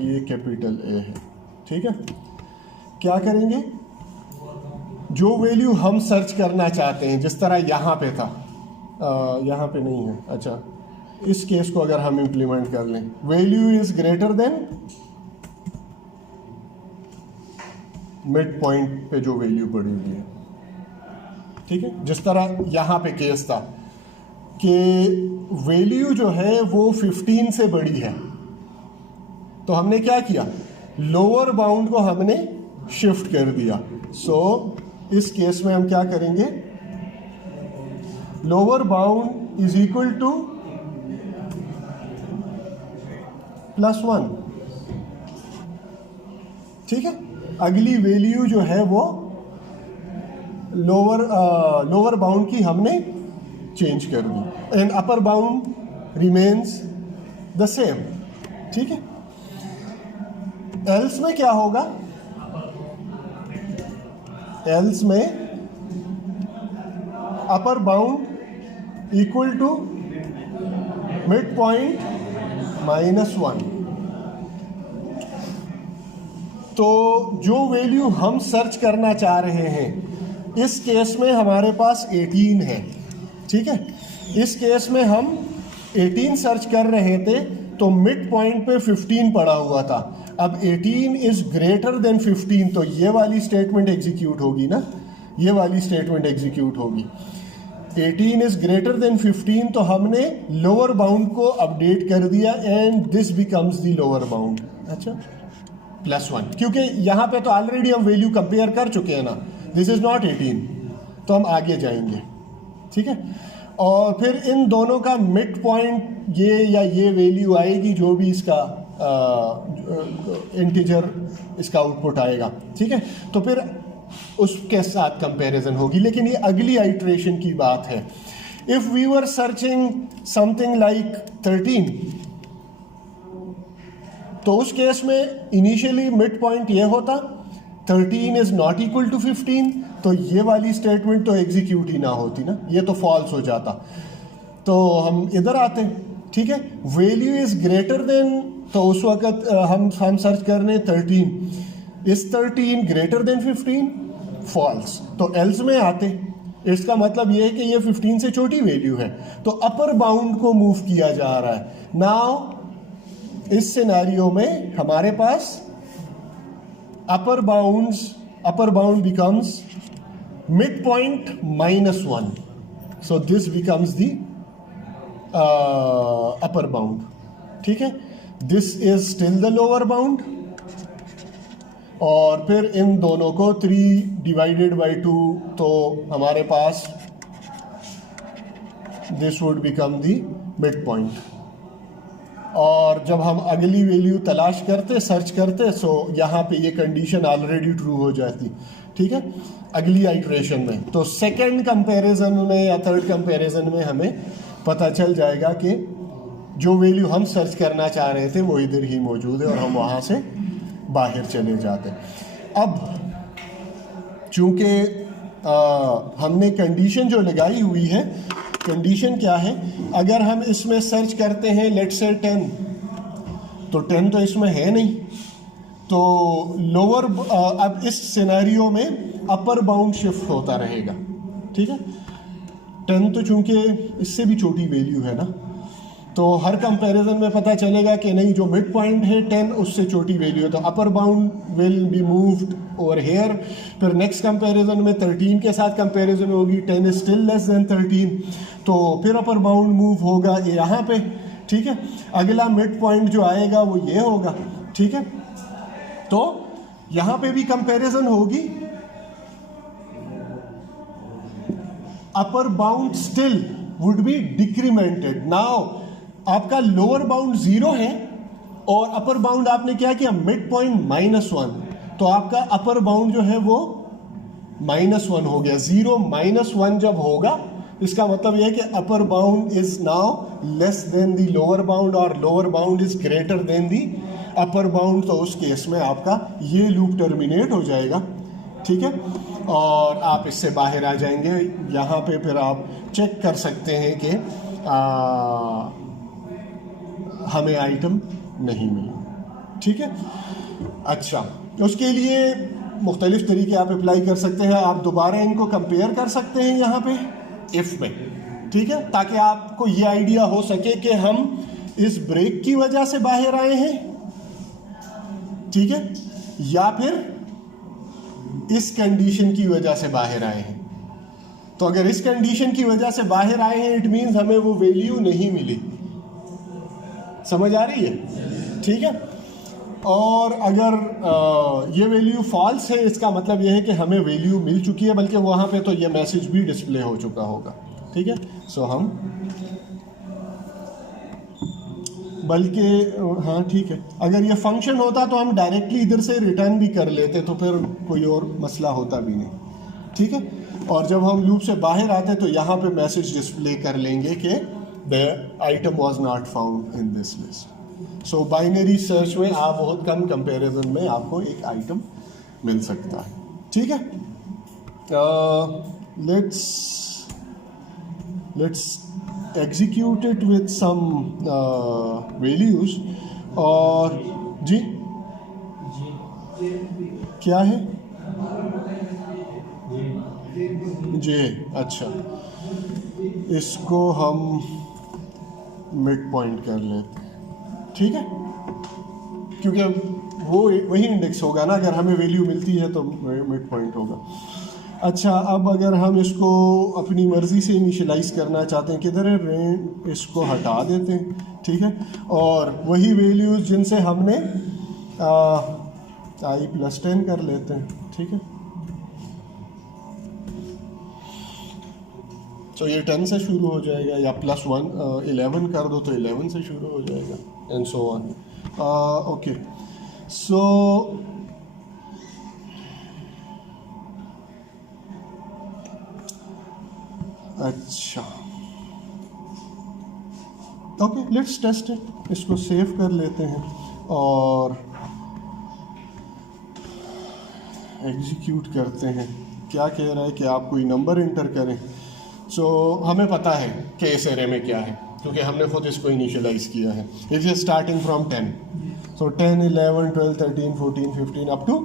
ये कैपिटल ए है, ठीक है। क्या करेंगे, जो वैल्यू हम सर्च करना चाहते हैं, जिस तरह यहाँ पे था, यहाँ पे नहीं है, अच्छा, इस केस को अगर हम इंप्लीमेंट कर लें, value is greater then mid point पे जो वैल्यू पड़ी हुई है, ठीक है। जिस तरह यहाँ पे केस था कि वैल्यू जो है वो 15 से बड़ी है, तो हमने क्या किया, लोअर बाउंड को हमने शिफ्ट कर दिया। सो इस केस में हम क्या करेंगे, lower bound is equal to +1, ठीक है। अगली वैल्यू जो है वो लोअर बाउंड की हमने चेंज कर दी and upper bound remains the same, ठीक है। एल्स में क्या होगा, एल्स में upper bound equal to mid point -1। तो जो वैल्यू हम सर्च करना चाह रहे हैं इस केस में हमारे पास 18 है, ठीक है। इस केस में हम 18 सर्च कर रहे थे तो मिड पॉइंट पे 15 पड़ा हुआ था। अब 18 इज ग्रेटर देन 15 तो ये वाली स्टेटमेंट एग्जीक्यूट होगी ना, ये वाली स्टेटमेंट एग्जीक्यूट होगी। 18 इज ग्रेटर देन 15 तो हमने लोअर बाउंड को अपडेट कर दिया and this becomes the lower bound. अच्छा, +1, क्योंकि यहाँ पे तो ऑलरेडी हम वैल्यू कंपेयर कर चुके हैं ना, दिस इज नॉट 18, तो हम आगे जाएंगे, ठीक है। और फिर इन दोनों का मिड पॉइंट ये या ये वैल्यू आएगी जो भी इसका इंटीजर इसका आउटपुट आएगा, ठीक है। तो फिर उसके साथ कंपैरिजन होगी, लेकिन ये अगली आइट्रेशन की बात है। If we were searching something like 13 तो उस केस में इनिशियली मिड पॉइंट ये होता 13 इज नॉट इक्वल टू 15, तो ये वाली स्टेटमेंट तो एग्जीक्यूट ही ना होती ना, ये तो फॉल्स हो जाता। तो हम इधर आते हैं, ठीक है। वैल्यू इज ग्रेटर देन, तो उस वक्त हम सर्च कर रहे हैं 13, इज 13 ग्रेटर देन 15, फॉल्स। तो एल्स में आते, इसका मतलब ये है कि ये 15 से छोटी वैल्यू है, तो अपर बाउंड को मूव किया जा रहा है। नाउ इस सिनेरियो में हमारे पास upper bound becomes mid point -1, so this becomes the upper bound, ठीक है। This is still the lower bound, और फिर इन दोनों को 3/2 तो हमारे पास this would become the mid point. और जब हम अगली वैल्यू तलाश करते, सर्च करते, सो यहाँ पे ये कंडीशन ऑलरेडी ट्रू हो जाती, ठीक है, अगली आइट्रेशन में। तो सेकंड कंपैरिजन में या थर्ड कंपैरिजन में हमें पता चल जाएगा कि जो वैल्यू हम सर्च करना चाह रहे थे वो इधर ही मौजूद है और हम वहाँ से बाहर चले जाते। अब चूँकि हमने कंडीशन जो लगाई हुई है, कंडीशन क्या है, अगर हम इसमें सर्च करते हैं लेट्स से 10, तो 10 तो इसमें है नहीं, तो लोअर अब इस सिनेरियो में अपर बाउंड शिफ्ट होता रहेगा, ठीक है। 10 तो चूंकि इससे भी छोटी वैल्यू है ना, तो हर कंपैरिजन में पता चलेगा कि नहीं, जो मिड पॉइंट है 10 उससे छोटी वैल्यू है, तो अपर bound will be moved over here. फिर नेक्स्ट कंपैरिजन में 13 के साथ कंपैरिजन होगी, 10 इज स्टिल लेस देन 13, तो फिर अपर बाउंड मूव होगा यहाँ पे, ठीक है। अगला मिड पॉइंट जो आएगा वो ये होगा, ठीक है। तो यहाँ पे भी कंपैरिजन होगी, upper bound still would be डिक्रीमेंटेड। Now आपका लोअर बाउंड 0 है और अपर बाउंड आपने क्या किया, मिड पॉइंट -1, तो आपका अपर बाउंड जो है वो -1 हो गया। 0 -1 जब होगा इसका मतलब यह है कि upper bound is now less than the lower bound और lower bound is greater than the upper bound, तो उस केस में आपका ये लूप टर्मिनेट हो जाएगा, ठीक है, और आप इससे बाहर आ जाएंगे। यहाँ पे फिर आप चेक कर सकते हैं कि हमें आइटम नहीं मिली, ठीक है। अच्छा, उसके लिए मुख्तलिफ तरीके आप अप्लाई कर सकते हैं। आप दोबारा इनको कंपेयर कर सकते हैं यहाँ पे इफ में, ठीक है, ताकि आपको ये आइडिया हो सके कि हम इस ब्रेक की वजह से बाहर आए हैं, ठीक है, या फिर इस कंडीशन की वजह से बाहर आए हैं। तो अगर इस कंडीशन की वजह से बाहर आए हैं, इट मीन्स हमें वो वैल्यू नहीं मिली। समझ आ रही है, ठीक है। और अगर ये वैल्यू फॉल्स है, इसका मतलब ये है कि हमें वैल्यू मिल चुकी है, बल्कि वहाँ पे तो ये मैसेज भी डिस्प्ले हो चुका होगा, ठीक है। सो हम बल्कि हाँ ठीक है, अगर ये फंक्शन होता तो हम डायरेक्टली इधर से रिटर्न भी कर लेते, तो फिर कोई और मसला होता भी नहीं, ठीक है। और जब हम लूप से बाहर आते हैं तो यहाँ पे मैसेज डिस्प्ले कर लेंगे कि the item was not found in this list. So binary search में आप बहुत कम कंपैरिजन में आपको एक आइटम मिल सकता है, ठीक है। Let's execute it with some values. और जी क्या है जे, अच्छा इसको हम मिड पॉइंट कर लेते हैं, ठीक है, क्योंकि वो वही इंडेक्स होगा ना, अगर हमें वैल्यू मिलती है तो मिड पॉइंट होगा। अच्छा, अब अगर हम इसको अपनी मर्ज़ी से इनिशियलाइज करना चाहते हैं, किधर है रेंज, इसको हटा देते हैं, ठीक है, और वही वैल्यूज़ जिनसे हमने i+10 कर लेते हैं, ठीक है। तो ये 10 से शुरू हो जाएगा, या +1 11 कर दो तो 11 से शुरू हो जाएगा, एंड सो ऑन। ओके, सो अच्छा, ओके, लेट्स टेस्ट इट। इसको सेव कर लेते हैं और एग्जीक्यूट करते हैं। क्या कह रहा है कि आप कोई नंबर इंटर करें। सो हमें पता है कि इस एरे में क्या है, क्योंकि हमने खुद इसको इनिशियलाइज किया है। It is starting from 10, so 10 11 12 13 14 15 up to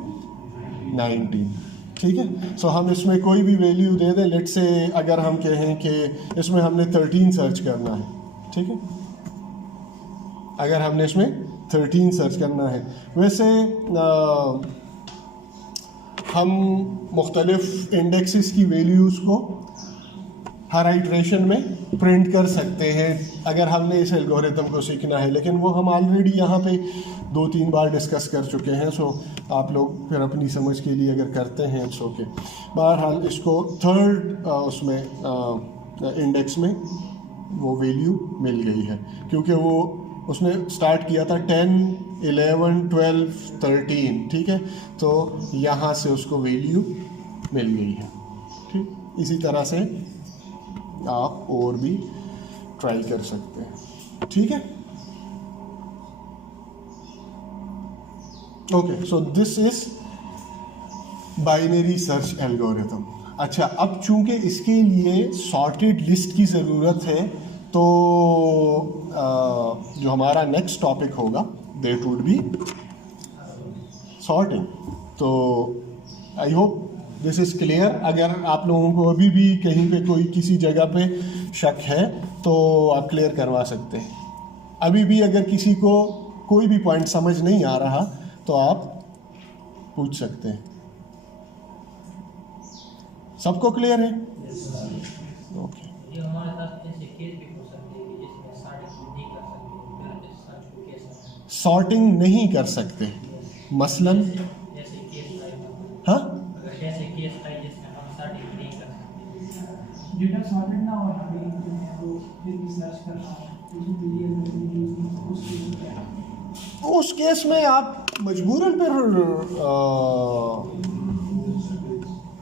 19, ठीक है। सो हम इसमें कोई भी वैल्यू दे दें। लेट्स से अगर हम कहें कि इसमें हमने 13 सर्च करना है, ठीक है, अगर हमने इसमें 13 सर्च करना है। वैसे हम मुख्तलिफ इंडेक्सेस की वैल्यूज़ को हर आइट्रेशन में प्रिंट कर सकते हैं अगर हमने इस एल्गोरिथम को सीखना है, लेकिन वो हम ऑलरेडी यहाँ पे 2-3 बार डिस्कस कर चुके हैं। सो आप लोग फिर अपनी समझ के लिए अगर करते हैं इट्स ओके। बहरहाल इसको थर्ड उसमें इंडेक्स में वो वैल्यू मिल गई है, क्योंकि वो उसने स्टार्ट किया था 10 11 12 13, ठीक है, तो यहाँ से उसको वैल्यू मिल गई है, ठीक। इसी तरह से आप और भी ट्राई कर सकते हैं, ठीक है। Okay, so this is binary search algorithm. अच्छा, अब चूंकि इसके लिए सॉर्टेड लिस्ट की ज़रूरत है, तो जो हमारा नेक्स्ट टॉपिक होगा दैट वुड बी सॉर्टिंग। तो आई होप दिस इज़ क्लियर। अगर आप लोगों को अभी भी कहीं पे कोई किसी जगह पे शक है तो आप क्लियर करवा सकते हैं। अभी भी अगर किसी को कोई भी पॉइंट समझ नहीं आ रहा तो आप पूछ सकते हैं। सबको क्लियर है? ओके। सॉर्टिंग नहीं कर सकते, मसलन हाँ, डेटा सॉर्टेड ना हो, तो फिर भी सर्च करना उस केस में आप मजबूरन फिर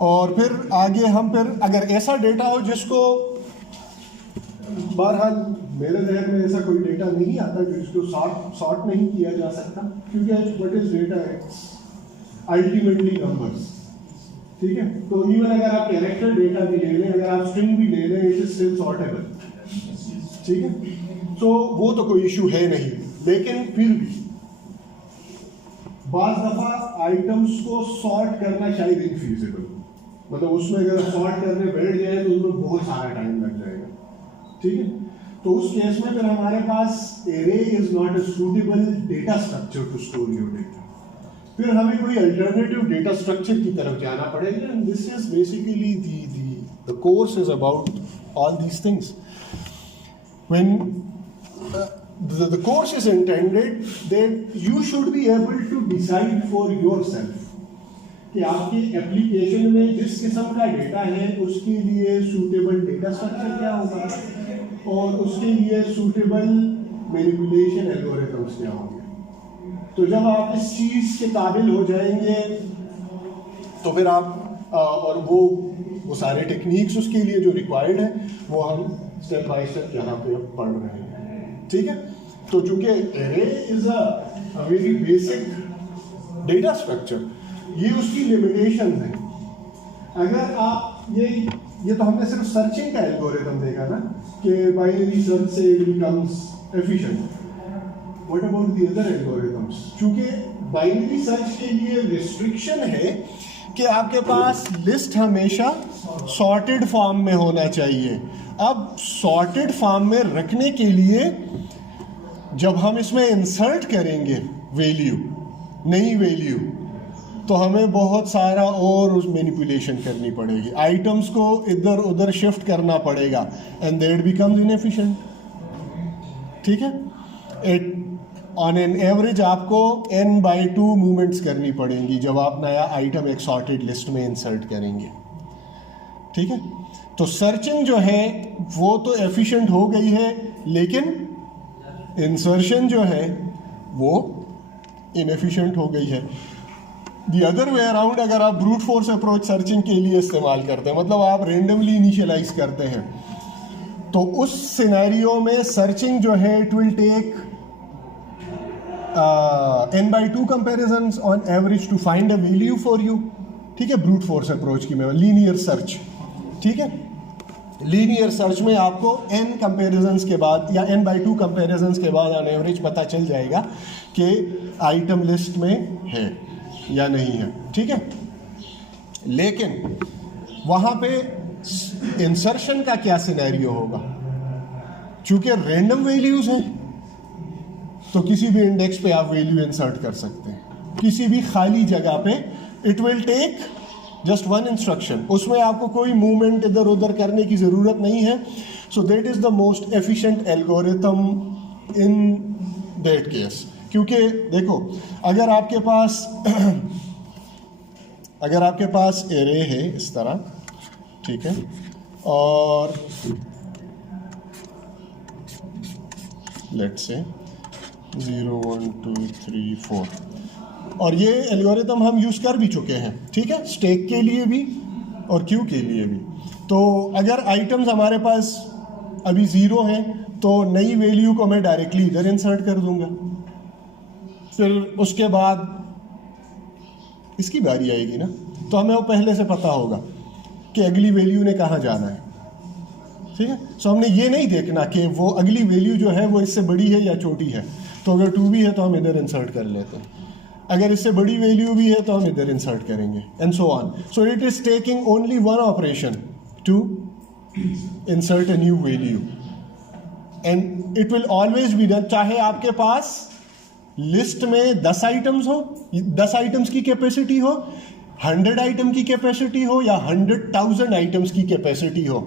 और फिर आगे हम फिर अगर ऐसा डेटा हो जिसको, बहरहाल मेरे जहन में ऐसा कोई डेटा नहीं आता जिसको सॉर्ट नहीं किया जा सकता, क्योंकि what is data, it's ultimately numbers, ठीक है। तो इवन अगर आप कैरेक्टर डेटा भी ले लें, अगर आप स्ट्रिंग भी ले लें, इट इज स्टिल सॉर्टेबल, ठीक है। तो वो तो कोई इशू है नहीं, लेकिन फिर भी बाज़ दफ़ा आइटम्स को सॉर्ट करना शायद इनफीजिबल, मतलब उसमें अगर सॉर्ट करने बैठ जाए तो उसमें बहुत सारा टाइम लग जाएगा, ठीक है। तो उस केस में फिर हमारे पास array is not a suitable data structure to store your data, फिर हमें कोई अल्टरनेटिव डेटा स्ट्रक्चर की तरफ जाना पड़ेगा। And this is basically the course is about all these things. When the course is intended that you should be able to decide for yourself कि आपकी application में जिस किस्म का डेटा है उसके लिए सूटेबल डेटा स्ट्रक्चर क्या होगा और उसके लिए सूटेबल मैनिपुलेशन एल्गोरिथम्स क्या होंगे। तो जब आप इस चीज़ के काबिल हो जाएंगे तो फिर आप और वो वो सारे टेक्निक्स उसके लिए जो रिक्वायर्ड है वो हम स्टेप बाय स्टेप यहाँ पे अब पढ़ रहे हैं, ठीक है। तो चूंकि array is a very basic data structure, ये उसकी लिमिटेशन है। अगर आप ये तो हमने सिर्फ सर्चिंग का एल्गोरिथम देखा ना कि बाइनरी सर्च से it becomes efficient. What about the other algorithms? चूंकि बाइनरी सर्च के लिए रिस्ट्रिक्शन है कि आपके पास लिस्ट हमेशा सॉर्टेड फॉर्म में होना चाहिए। अब सॉर्टेड फॉर्म में रखने के लिए जब हम इसमें इंसर्ट करेंगे वैल्यू, नई वैल्यू, तो हमें बहुत सारा और उस मैनिपुलेशन करनी पड़ेगी, आइटम्स को इधर उधर शिफ्ट करना पड़ेगा एंड दैट बिकम्स इनएफिशिएंट, ठीक है। ऑन एन एवरेज आपको n/2 मूवमेंट्स करनी पड़ेंगी जब आप नया आइटम एक सॉर्टेड लिस्ट में इंसर्ट करेंगे, ठीक है। तो सर्चिंग जो है वो तो एफिशिएंट हो गई है, लेकिन इंसर्शन जो है वो इनएफिशिएंट हो गई है। दी अदर वे अराउंड, अगर आप ब्रूट फोर्स अप्रोच सर्चिंग के लिए इस्तेमाल करते हैं, मतलब आप रेंडमली इनिशियलाइज करते हैं, तो उस सिनेरियो में सर्चिंग जो है it will take n/2 comparisons on average to find a value for you, ठीक है। ब्रूट फोर्स अप्रोच की में लीनियर सर्च, ठीक है। लीनियर सर्च में आपको n कंपेरिजन्स के बाद या n/2 कंपेरिजन्स के बाद ऑन एवरेज पता चल जाएगा कि आइटम लिस्ट में है या नहीं है, ठीक है। लेकिन वहां पे इंसर्शन का क्या सिनेरियो होगा? चूंकि रैंडम वैल्यूज हैं तो किसी भी इंडेक्स पे आप वैल्यू इंसर्ट कर सकते हैं, किसी भी खाली जगह पे। It will take just one instruction, उसमें आपको कोई मूवमेंट इधर उधर करने की ज़रूरत नहीं है। So that is the most efficient algorithm in that case. क्योंकि देखो, अगर आपके पास एरे है इस तरह, ठीक है, और लेट्स से 0 1 2 3 4, और ये एल्गोरिथम हम यूज़ कर भी चुके हैं, ठीक है, स्टैक के लिए भी और क्यू के लिए भी। तो अगर आइटम्स हमारे पास अभी 0 हैं तो नई वैल्यू को मैं डायरेक्टली इधर इंसर्ट कर दूंगा, फिर उसके बाद इसकी बारी आएगी ना, तो हमें वो पहले से पता होगा कि अगली वैल्यू ने कहाँ जाना है, ठीक है। सो हमने ये नहीं देखना कि वो अगली वैल्यू जो है वो इससे बड़ी है या छोटी है। तो अगर 2 भी है तो हम इधर इंसर्ट कर लेते हैं, अगर इससे बड़ी वैल्यू भी है तो हम इधर इंसर्ट करेंगे, and so on. So it is taking only one operation to insert a new value, and it will always be done, चाहे आपके पास लिस्ट में 10 आइटम्स हो, 10 आइटम्स की कैपेसिटी हो, 100 आइटम की कैपेसिटी हो, या 100,000 आइटम्स की कैपेसिटी हो।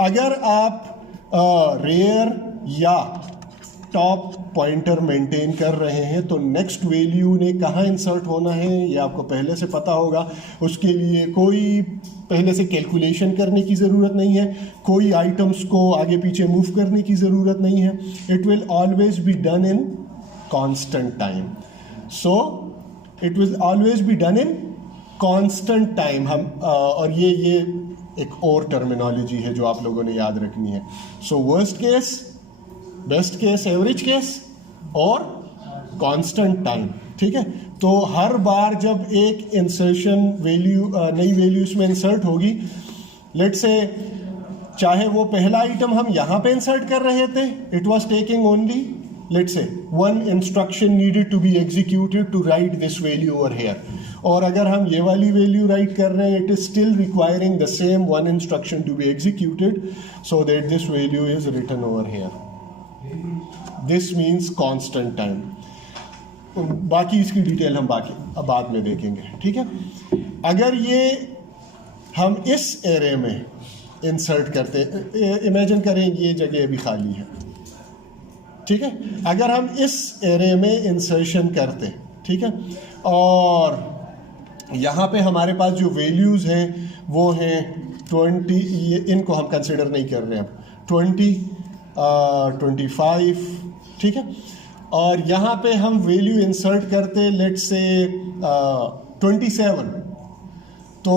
अगर आप रेयर या टॉप पॉइंटर मेंटेन कर रहे हैं तो नेक्स्ट वैल्यू ने कहाँ इंसर्ट होना है ये आपको पहले से पता होगा। उसके लिए कोई पहले से कैलकुलेशन करने की ज़रूरत नहीं है, कोई आइटम्स को आगे पीछे मूव करने की ज़रूरत नहीं है। It will always be done in constant time, so it will always be done in constant time. हम और ये एक और टर्मिनोलॉजी है जो आप लोगों ने याद रखनी है। So worst case, best case, average case और कांस्टेंट टाइम, ठीक है। तो हर बार जब एक इंसर्शन वैल्यू, नई वैल्यू इसमें इंसर्ट होगी, लेट्स से चाहे वो पहला आइटम हम यहाँ पे इंसर्ट कर रहे थे, it was taking only let's say one instruction needed to be executed to write this value over here, और अगर हम ये वाली वैल्यू राइट कर रहे हैं, it is still requiring the same one instruction to be executed so that this value is written over here. This means constant time. बाकी इसकी डिटेल हम अब बाद में देखेंगे, ठीक है। अगर ये हम इस एरे में इंसर्ट करते, इमेजिन करें ये जगह अभी खाली है, ठीक है। अगर हम इस एरे में इंसर्शन करते, ठीक है, और यहाँ पे हमारे पास जो वैल्यूज़ हैं वो हैं 20, ये इनको हम कंसिडर नहीं कर रहे हैं, 20 25, ठीक है, और यहाँ पे हम वैल्यू इंसर्ट करते लेट्स से 27, तो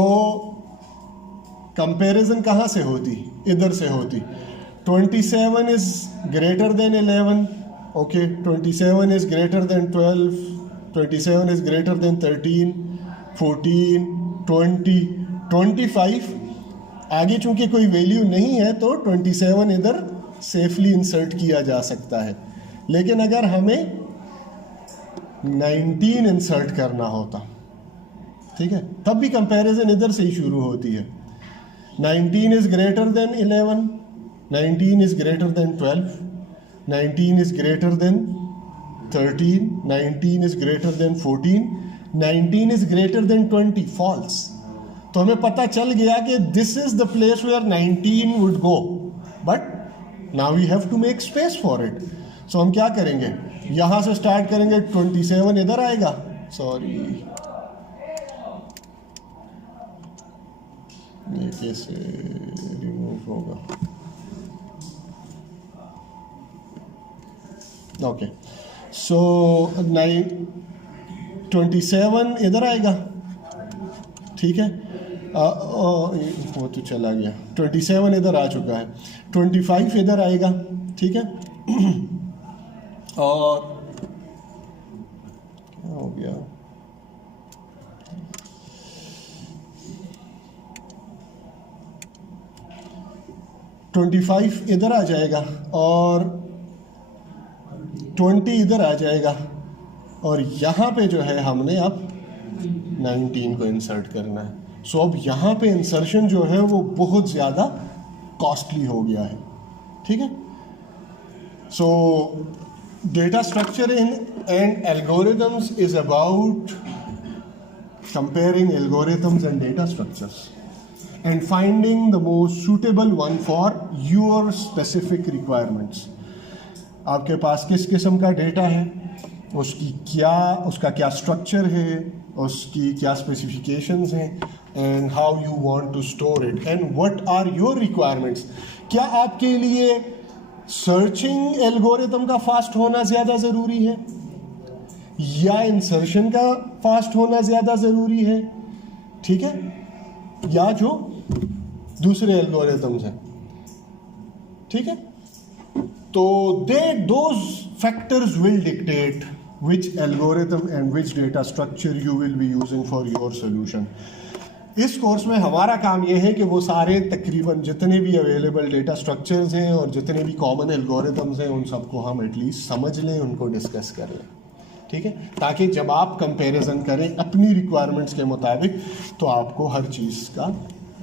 कंपैरिजन कहाँ से होती, इधर से होती। 27 is greater than 11, okay, 27 is greater than 12, 27 is greater than 13, 14, 20, 25। आगे चूंकि कोई वैल्यू नहीं है तो 27 इधर सेफली इंसर्ट किया जा सकता है। लेकिन अगर हमें 19 इंसर्ट करना होता, ठीक है, तब भी कंपैरिजन इधर से ही शुरू होती है। 19 is greater than 11, 19 is greater than 12, 19 is greater than 13, 19 is greater than 14, 19 is greater than 20, false. तो हमें पता चल गया कि this is the place where 19 would go, but now we have to make space for it. So हम क्या करेंगे, यहां से स्टार्ट करेंगे, 27 इधर आएगा, सॉरी ये कैसे रिमूव होगा, ओके। सो 27 इधर आएगा, ठीक है, वो तो चला गया, 27 इधर आ चुका है, 25 इधर आएगा, ठीक है। और क्या हो गया, $25 इधर आ जाएगा और 20 इधर आ जाएगा, और यहाँ पे जो है हमने अब 19 को इंसर्ट करना है। सो अब यहाँ पे इंसर्शन जो है वो बहुत ज़्यादा कॉस्टली हो गया है, ठीक है। सो data structure in and algorithms is about comparing algorithms and data structures and finding the most suitable one for your specific requirements. आपके पास किस किस्म का डेटा है, उसका क्या स्ट्रक्चर है, उसकी क्या स्पेसिफिकेशंस हैं, and how you want to store it and what are your requirements. क्या आपके लिए सर्चिंग एल्गोरिथम का फास्ट होना ज़्यादा ज़रूरी है या इंसर्शन का फास्ट होना ज़्यादा ज़रूरी है, ठीक है, या जो दूसरे एल्गोरिथम्स हैं, ठीक है। तो those factors will dictate which algorithm and which data structure you will be using for your solution. इस कोर्स में हमारा काम यह है कि वो सारे तकरीबन जितने भी अवेलेबल डेटा स्ट्रक्चर्स हैं और जितने भी कॉमन एल्गोरिथम्स हैं उन सबको हम एटलीस्ट समझ लें, उनको डिस्कस कर लें, ठीक है, ताकि जब आप कंपैरिजन करें अपनी रिक्वायरमेंट्स के मुताबिक तो आपको हर चीज़ का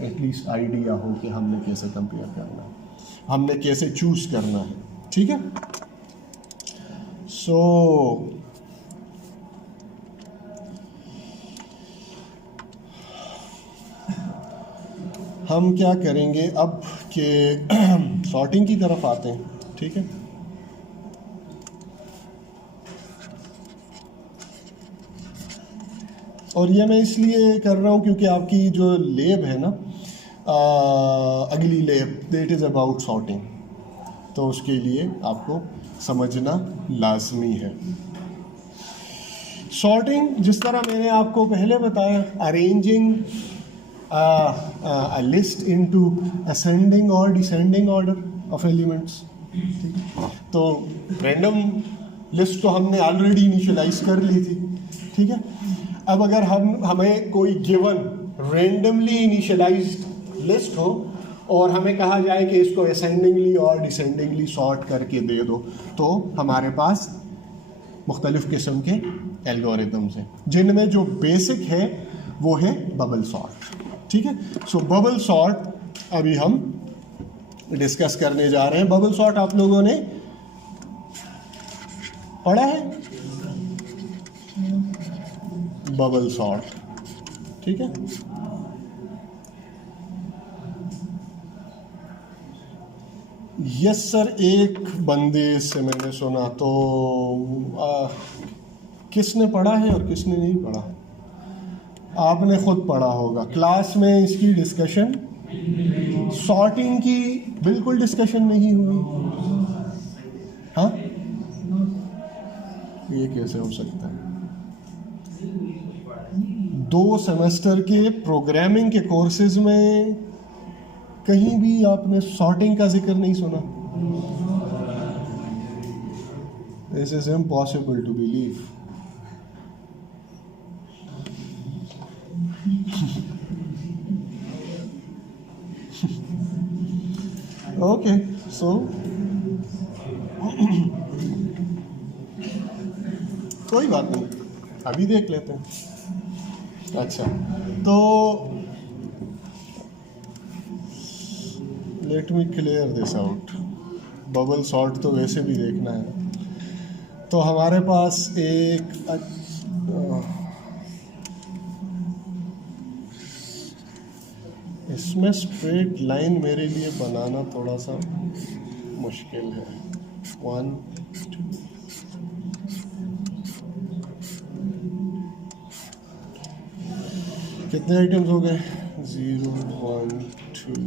एटलीस्ट आइडिया हो कि हमने कैसे कंपेयर करना है, हमने कैसे चूज करना है, ठीक है। सो हम क्या करेंगे अब कि सॉर्टिंग की तरफ आते हैं, ठीक है। और ये मैं इसलिए कर रहा हूँ क्योंकि आपकी जो लैब है ना, अगली lab that is about sorting, तो उसके लिए आपको समझना लाजमी है। सॉर्टिंग जिस तरह मैंने आपको पहले बताया, arranging a list into ascending or descending order of elements, ठीक है। तो रैंडम लिस्ट तो हमने ऑलरेडी इनिशियलाइज कर ली थी, ठीक है। अब अगर हमें कोई गिवन रैंडमली इनिशियलाइज्ड लिस्ट हो और हमें कहा जाए कि इसको असेंडिंगली और डिसेंडिंगली सॉर्ट करके दे दो, तो हमारे पास मुख्तलिफ किस्म के एल्गोरिथम्स हैं जिनमें जो बेसिक है वो है बबल सॉर्ट, ठीक है। सो बबल सॉर्ट अभी हम डिस्कस करने जा रहे हैं। बबल सॉर्ट आप लोगों ने पढ़ा है, बबल सॉर्ट, ठीक है। यस सर, एक बंदे से मैंने सुना, तो किसने पढ़ा है और किसने नहीं पढ़ा? आपने खुद पढ़ा होगा, क्लास में इसकी डिस्कशन, सॉर्टिंग की बिल्कुल डिस्कशन नहीं हुई। हाँ, ये कैसे हो सकता है? 2 सेमेस्टर के प्रोग्रामिंग के कोर्सेज में कहीं भी आपने सॉर्टिंग का जिक्र नहीं सुना? This is impossible to believe. Okay, so कोई बात नहीं, अभी देख लेते हैं। अच्छा, तो let me clear this out. Bubble sort तो वैसे भी देखना है। तो हमारे पास एक इसमें स्ट्रेट लाइन मेरे लिए बनाना थोड़ा सा मुश्किल है। 1 2 कितने आइटम्स हो गए? 0 1 2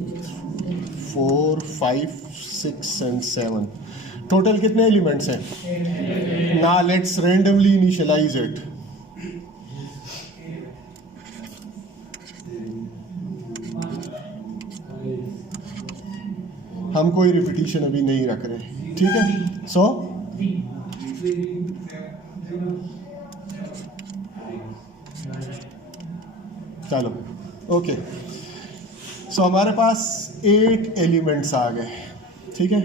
3 4 5 6 एंड 7। टोटल कितने एलिमेंट्स हैं? ना लेट्स रैंडमली इनिशियलाइज इट। हम कोई रिपीटिशन अभी नहीं रख रहे, ठीक है? सो चलो, ओके। सो हमारे पास 8 एलिमेंट्स आ गए, ठीक है?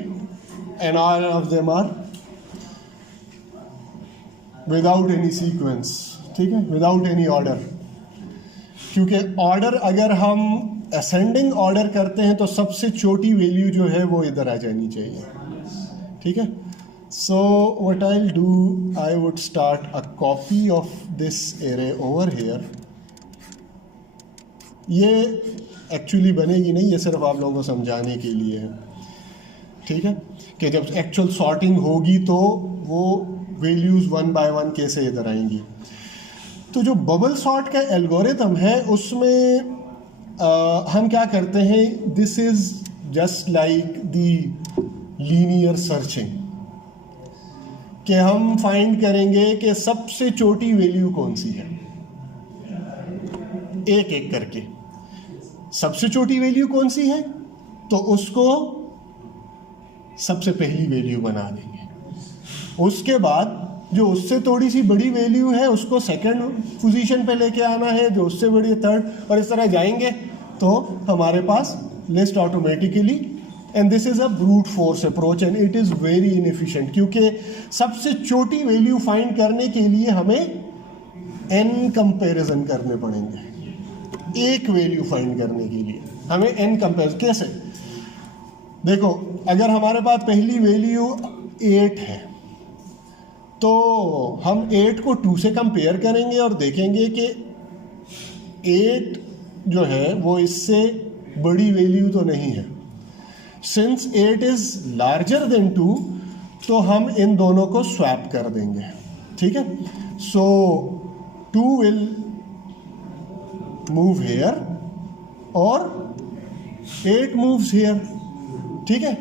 And all of them are without any sequence, ठीक है? विदाउट एनी ऑर्डर, क्योंकि ऑर्डर अगर हम असेंडिंग ऑर्डर करते हैं तो सबसे छोटी वैल्यू जो है वो इधर आ जानी चाहिए, ठीक है? So what I will do, I would start a copy of this array over here. ये एक्चुअली बनेगी नहीं, ये सिर्फ आप लोगों को समझाने के लिए है, ठीक है? कि जब एक्चुअल सॉर्टिंग होगी तो वो वैल्यूज़ 1 बाय 1 कैसे इधर आएंगी। तो जो बबल सॉर्ट का एल्गोरिथम है उसमें हम क्या करते हैं, this is just like the linear searching, कि हम फाइंड करेंगे कि सबसे छोटी वैल्यू कौन सी है, एक एक करके सबसे छोटी वैल्यू कौन सी है तो उसको सबसे पहली वैल्यू बना देंगे। उसके बाद जो उससे थोड़ी सी बड़ी वैल्यू है उसको सेकंड पोजीशन पे लेके आना है, जो उससे बड़ी थर्ड, और इस तरह जाएंगे तो हमारे पास list automatically. And this is a brute force approach and it is very inefficient, क्योंकि सबसे छोटी वैल्यू फाइंड करने के लिए हमें n कंपैरिजन करने पड़ेंगे। एक वैल्यू फाइंड करने के लिए हमें n कंपेयर। कैसे? देखो, अगर हमारे पास पहली वैल्यू 8 है तो हम 8 को 2 से कंपेयर करेंगे और देखेंगे कि 8 जो है वो इससे बड़ी वैल्यू तो नहीं है। सिंस 8 इज लार्जर देन 2 तो हम इन दोनों को स्वैप कर देंगे, ठीक है? सो 2 विल मूव हेयर और 8 मूव्स हेयर, ठीक है?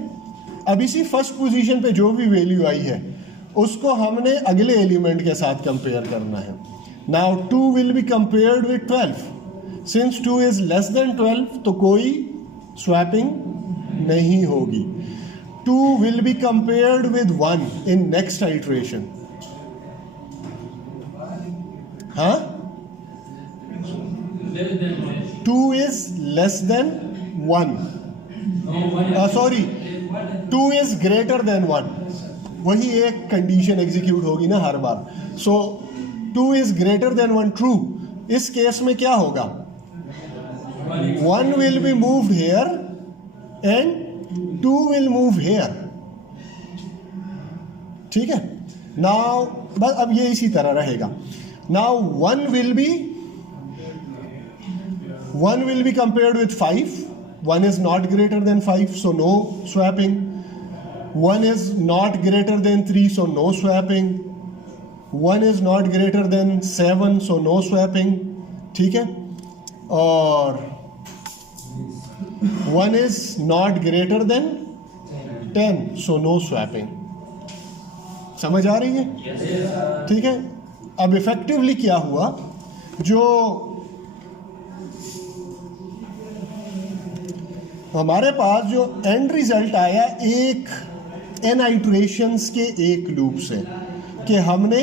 अब इसी फर्स्ट पोजीशन पे जो भी वैल्यू आई है उसको हमने अगले एलिमेंट के साथ कंपेयर करना है। Now 2 will be compared with 12। Since 2 is less than 12 तो कोई स्वैपिंग नहीं होगी। 2 will be compared with 1 in next iteration. हाँ, 2 is less than 1, sorry 2 is greater than 1। वही एक कंडीशन एग्जीक्यूट होगी ना हर बार। So 2 is greater than 1 true. इस केस में क्या होगा, 1 will be moved here and 2 will move here, ठीक है? नाउ बस अब ये इसी तरह रहेगा। Now 1 will be compared with 5। 1 is not greater than 5, so no swapping. 1 is not greater than 3, so no swapping. 1 is not greater than 7, so no swapping, ठीक है? और 1 is not greater than 10, so no swapping. समझ आ रही है? ठीक है? अब effectively क्या हुआ, जो हमारे पास जो एंड रिजल्ट आया एक n इटरेशंस के एक लूप से, कि हमने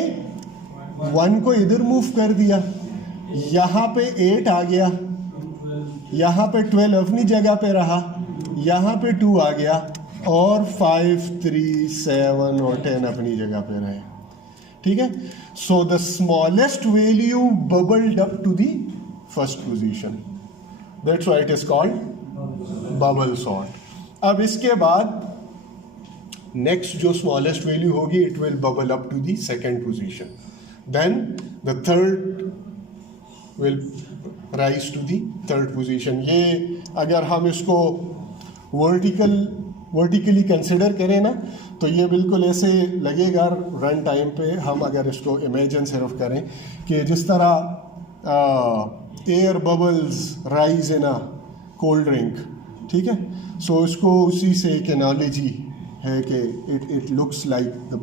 1 को इधर मूव कर दिया, यहाँ पे 8 आ गया, यहाँ पे 12 अपनी जगह पे रहा, यहाँ पे 2 आ गया, और 5, 3, 7 और 10 अपनी जगह पे रहे। ठीक है, so the smallest value bubbled up to the first position, that's why it is called bubble sort. अब इसके बाद नेक्स्ट जो स्मॉलेस्ट वैल्यू होगी it will bubble up to the second position, then the third will rise to the third position. ये अगर हम इसको vertically consider करें ना, तो ये बिल्कुल ऐसे लगेगा रन टाइम पे, हम अगर इसको इमेजिन सिर्फ करें कि जिस तरह air bubbles rise in a cold drink, ठीक है, सो इसको उसी से एक एनालॉजी है कि it looks like the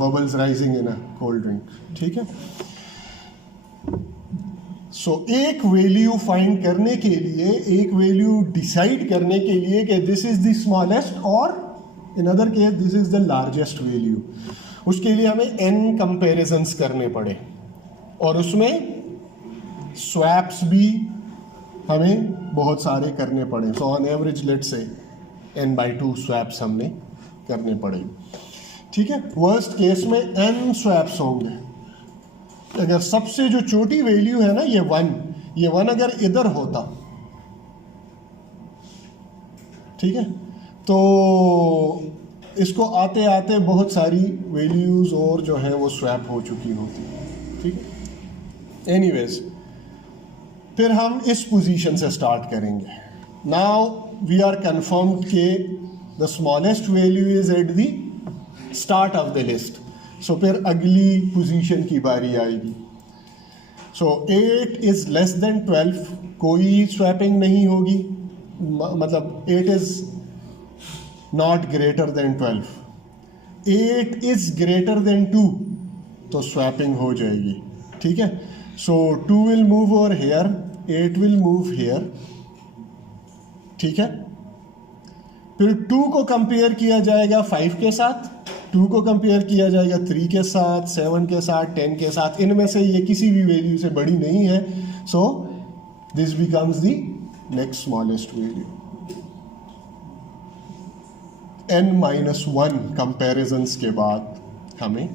bubbles rising in a cold drink. ठीक है, सो एक वैल्यू फाइंड करने के लिए, एक वैल्यू डिसाइड करने के लिए कि दिस इज द स्मॉलेस्ट और in other case this is the largest value, उसके लिए हमें n कंपैरिजंस करने पड़े और उसमें स्वैप्स भी हमें बहुत सारे करने पड़े। सो ऑन एवरेज लेट से n/2 स्वैप्स हमने करने पड़े। ठीक है, वर्स्ट केस में n स्वैप्स होंगे। अगर सबसे जो छोटी वैल्यू है ना ये 1 अगर इधर होता, ठीक है, तो इसको आते आते बहुत सारी वैल्यूज और जो है वो स्वैप हो चुकी होती। ठीक है, एनीवेज फिर हम इस पोजीशन से स्टार्ट करेंगे। नाउ वी आर कन्फर्म्ड के the smallest value is at the start of the list. So फिर अगली पोजीशन की बारी आएगी। सो 8 इज लेस देन 12, कोई स्वैपिंग नहीं होगी, मतलब 8 is not greater than 12। 8 is greater then 2 तो स्वैपिंग हो जाएगी। ठीक है, सो 2 will move over here, 8 will move here. ठीक है, फिर 2 को कंपेयर किया जाएगा 5 के साथ, 2 को कंपेयर किया जाएगा 3 के साथ, 7 के साथ, 10 के साथ। इनमें से ये किसी भी वैल्यू से बड़ी नहीं है, so this becomes the next smallest value. n-1 comparisons के बाद हमें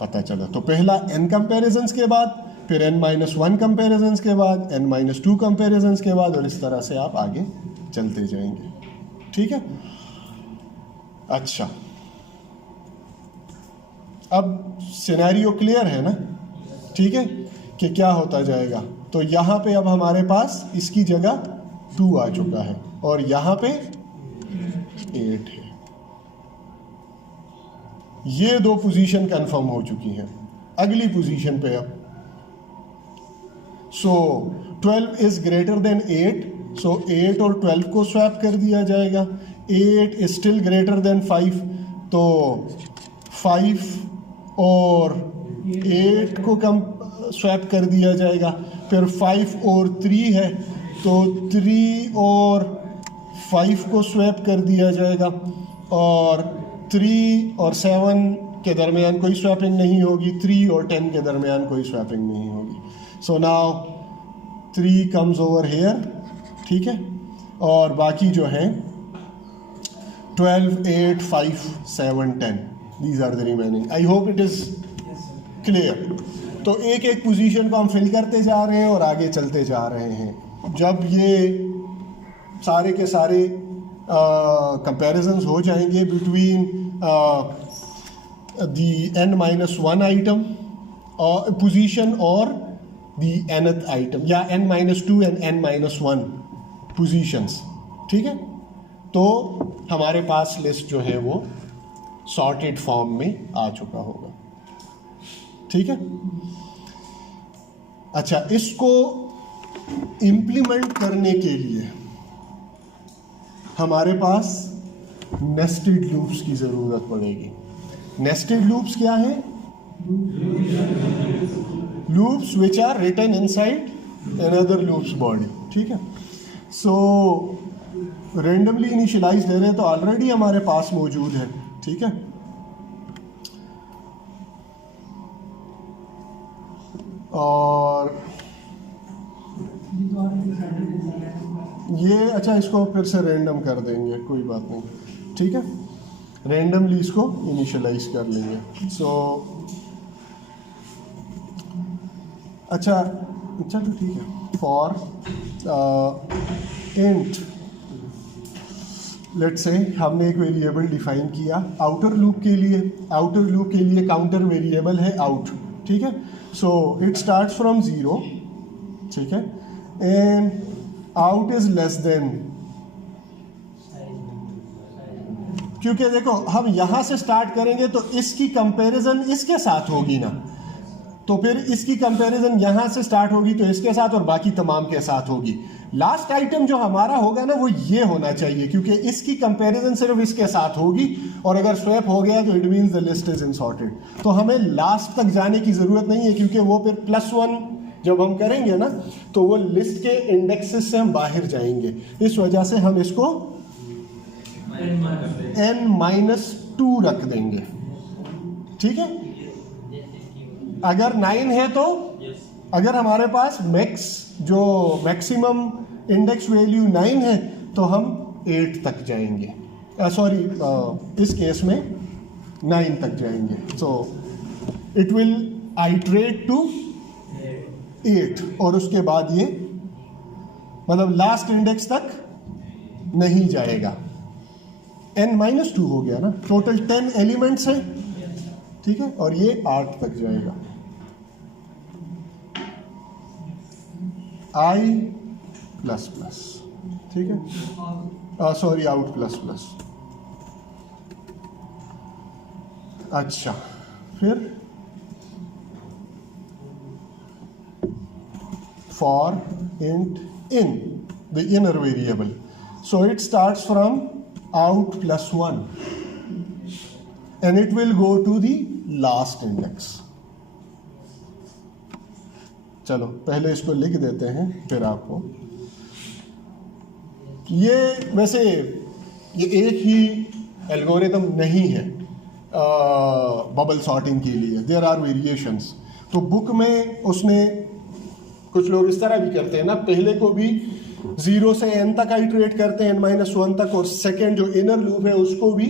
पता चला। तो पहला n कंपैरिजंस के बाद, फिर n-1 कंपैरिजंस के बाद, n-2 कंपैरिजंस के बाद, और इस तरह से आप आगे चलते जाएंगे। ठीक है, अच्छा, अब सिनेरियो क्लियर है ना? ठीक है, कि क्या होता जाएगा। तो यहाँ पे अब हमारे पास इसकी जगह 2 आ चुका है और यहाँ पे 8 है। ये 2 पोजीशन कंफर्म हो चुकी हैं। अगली पोजीशन पे अब, सो 12 इज ग्रेटर देन 8, सो 8 और 12 को स्वैप कर दिया जाएगा। 8 इज स्टिल ग्रेटर देन 5, तो 5 और 8 को कम स्वैप कर दिया जाएगा। फिर 5 और 3 है, तो 3 और 5 को स्वैप कर दिया जाएगा, और 3 और 7 के दरमियान कोई स्वैपिंग नहीं होगी, 3 और 10 के दरमियान कोई स्वैपिंग नहीं होगी। So now 3 comes over here. ठीक है, और बाकी जो है 12, 8, 5, 7, 10, these are the remaining. I hope it is clear. तो एक एक पोजीशन को हम फिल करते जा रहे हैं और आगे चलते जा रहे हैं। जब ये सारे के सारे कंपैरिजंस हो जाएंगे बिटवीन दी n-1 आइटम और पोजीशन और दी nth आइटम, या n-2 एंड n-1 पोजीशंस, ठीक है, तो हमारे पास लिस्ट जो है वो सॉर्टेड फॉर्म में आ चुका होगा। ठीक है, अच्छा, इसको इम्प्लीमेंट करने के लिए हमारे पास नेस्टेड लूप्स की ज़रूरत पड़ेगी। नेस्टेड लूप्स क्या है? Loops which are written inside another loops body. ठीक है, सो रेंडमली इनिशियलाइज ले रहे हैं तो ऑलरेडी हमारे पास मौजूद है, ठीक है। और ये अच्छा, इसको फिर से रैंडम कर देंगे, कोई बात नहीं, ठीक है। रैंडमली इसको इनिशियलाइज कर लेंगे। सो अच्छा तो ठीक है। फॉर इंट लेट्स से हमने एक वेरिएबल डिफाइन किया आउटर लूप के लिए। आउटर लूप के लिए काउंटर वेरिएबल है आउट, ठीक है। सो इट स्टार्ट्स फ्रॉम 0, ठीक है, and out is less then, क्योंकि देखो हम यहां से स्टार्ट करेंगे तो इसकी कंपैरिजन इसके साथ होगी ना, तो फिर इसकी कंपैरिजन यहां से स्टार्ट होगी तो इसके साथ और बाकी तमाम के साथ होगी। लास्ट आइटम जो हमारा होगा ना वो ये होना चाहिए, क्योंकि इसकी कंपैरिजन सिर्फ इसके साथ होगी और अगर स्वैप हो गया तो it means the list is unsorted. तो हमें लास्ट तक जाने की जरूरत नहीं है, क्योंकि वो फिर +1 जब हम करेंगे ना तो वो लिस्ट के इंडेक्सेस से हम बाहर जाएंगे। इस वजह से हम इसको n-2 रख देंगे, ठीक है। अगर 9 है तो अगर हमारे पास मैक्सिमम इंडेक्स वैल्यू 9 है तो हम 8 तक जाएंगे, सॉरी इस केस में 9 तक जाएंगे। So it will iterate to 8 और उसके बाद ये मतलब लास्ट इंडेक्स तक नहीं जाएगा। n-2 हो गया ना, टोटल 10 एलिमेंट्स हैं, ठीक है, और ये 8 तक जाएगा। i++, ठीक है, सॉरी out++। अच्छा, फिर for int in the inner variable, so it starts from out+1 and it will go to the last index। चलो पहले इसको लिख देते हैं फिर आपको। ये वैसे ये एक ही एल्गोरिथम नहीं है बबल सॉर्टिंग के लिए, देयर आर वेरिएशंस। तो बुक में उसने कुछ लोग इस तरह भी करते हैं ना, पहले को भी 0 से n तक आइट्रेट करते हैं, n-1 तक, और सेकेंड जो इनर लूप है उसको भी,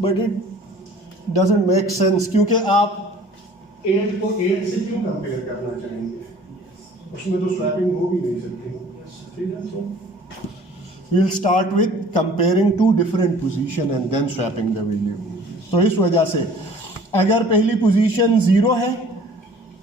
but it doesn't make sense, क्योंकि आप 8 को 8 से क्यों कंपेयर करना चाहेंगे, उसमें तो स्वैपिंग हो भी नहीं सकती, ठीक है। So we will start with comparing two different position and then swapping the value. तो इस वजह से अगर पहली पोजीशन 0 है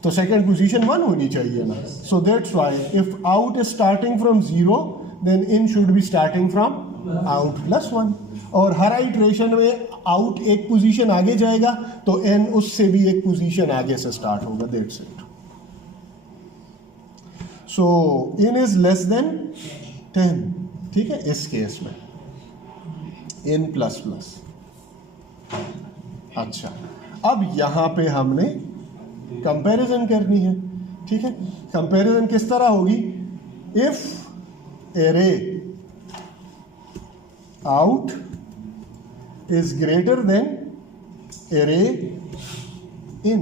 तो सेकंड पोजीशन 1 होनी चाहिए ना। So that's why if out is starting from 0 then in should be starting from out+1, और हर आइट्रेशन में आउट एक पोजीशन आगे जाएगा तो n उससे भी एक पोजीशन आगे से स्टार्ट होगा, that's it. So n is less than 10, ठीक है, इस केस में n++। अच्छा, अब यहां पे हमने कंपैरिजन करनी है, ठीक है। कंपैरिजन किस तरह होगी, if array out is greater than array in,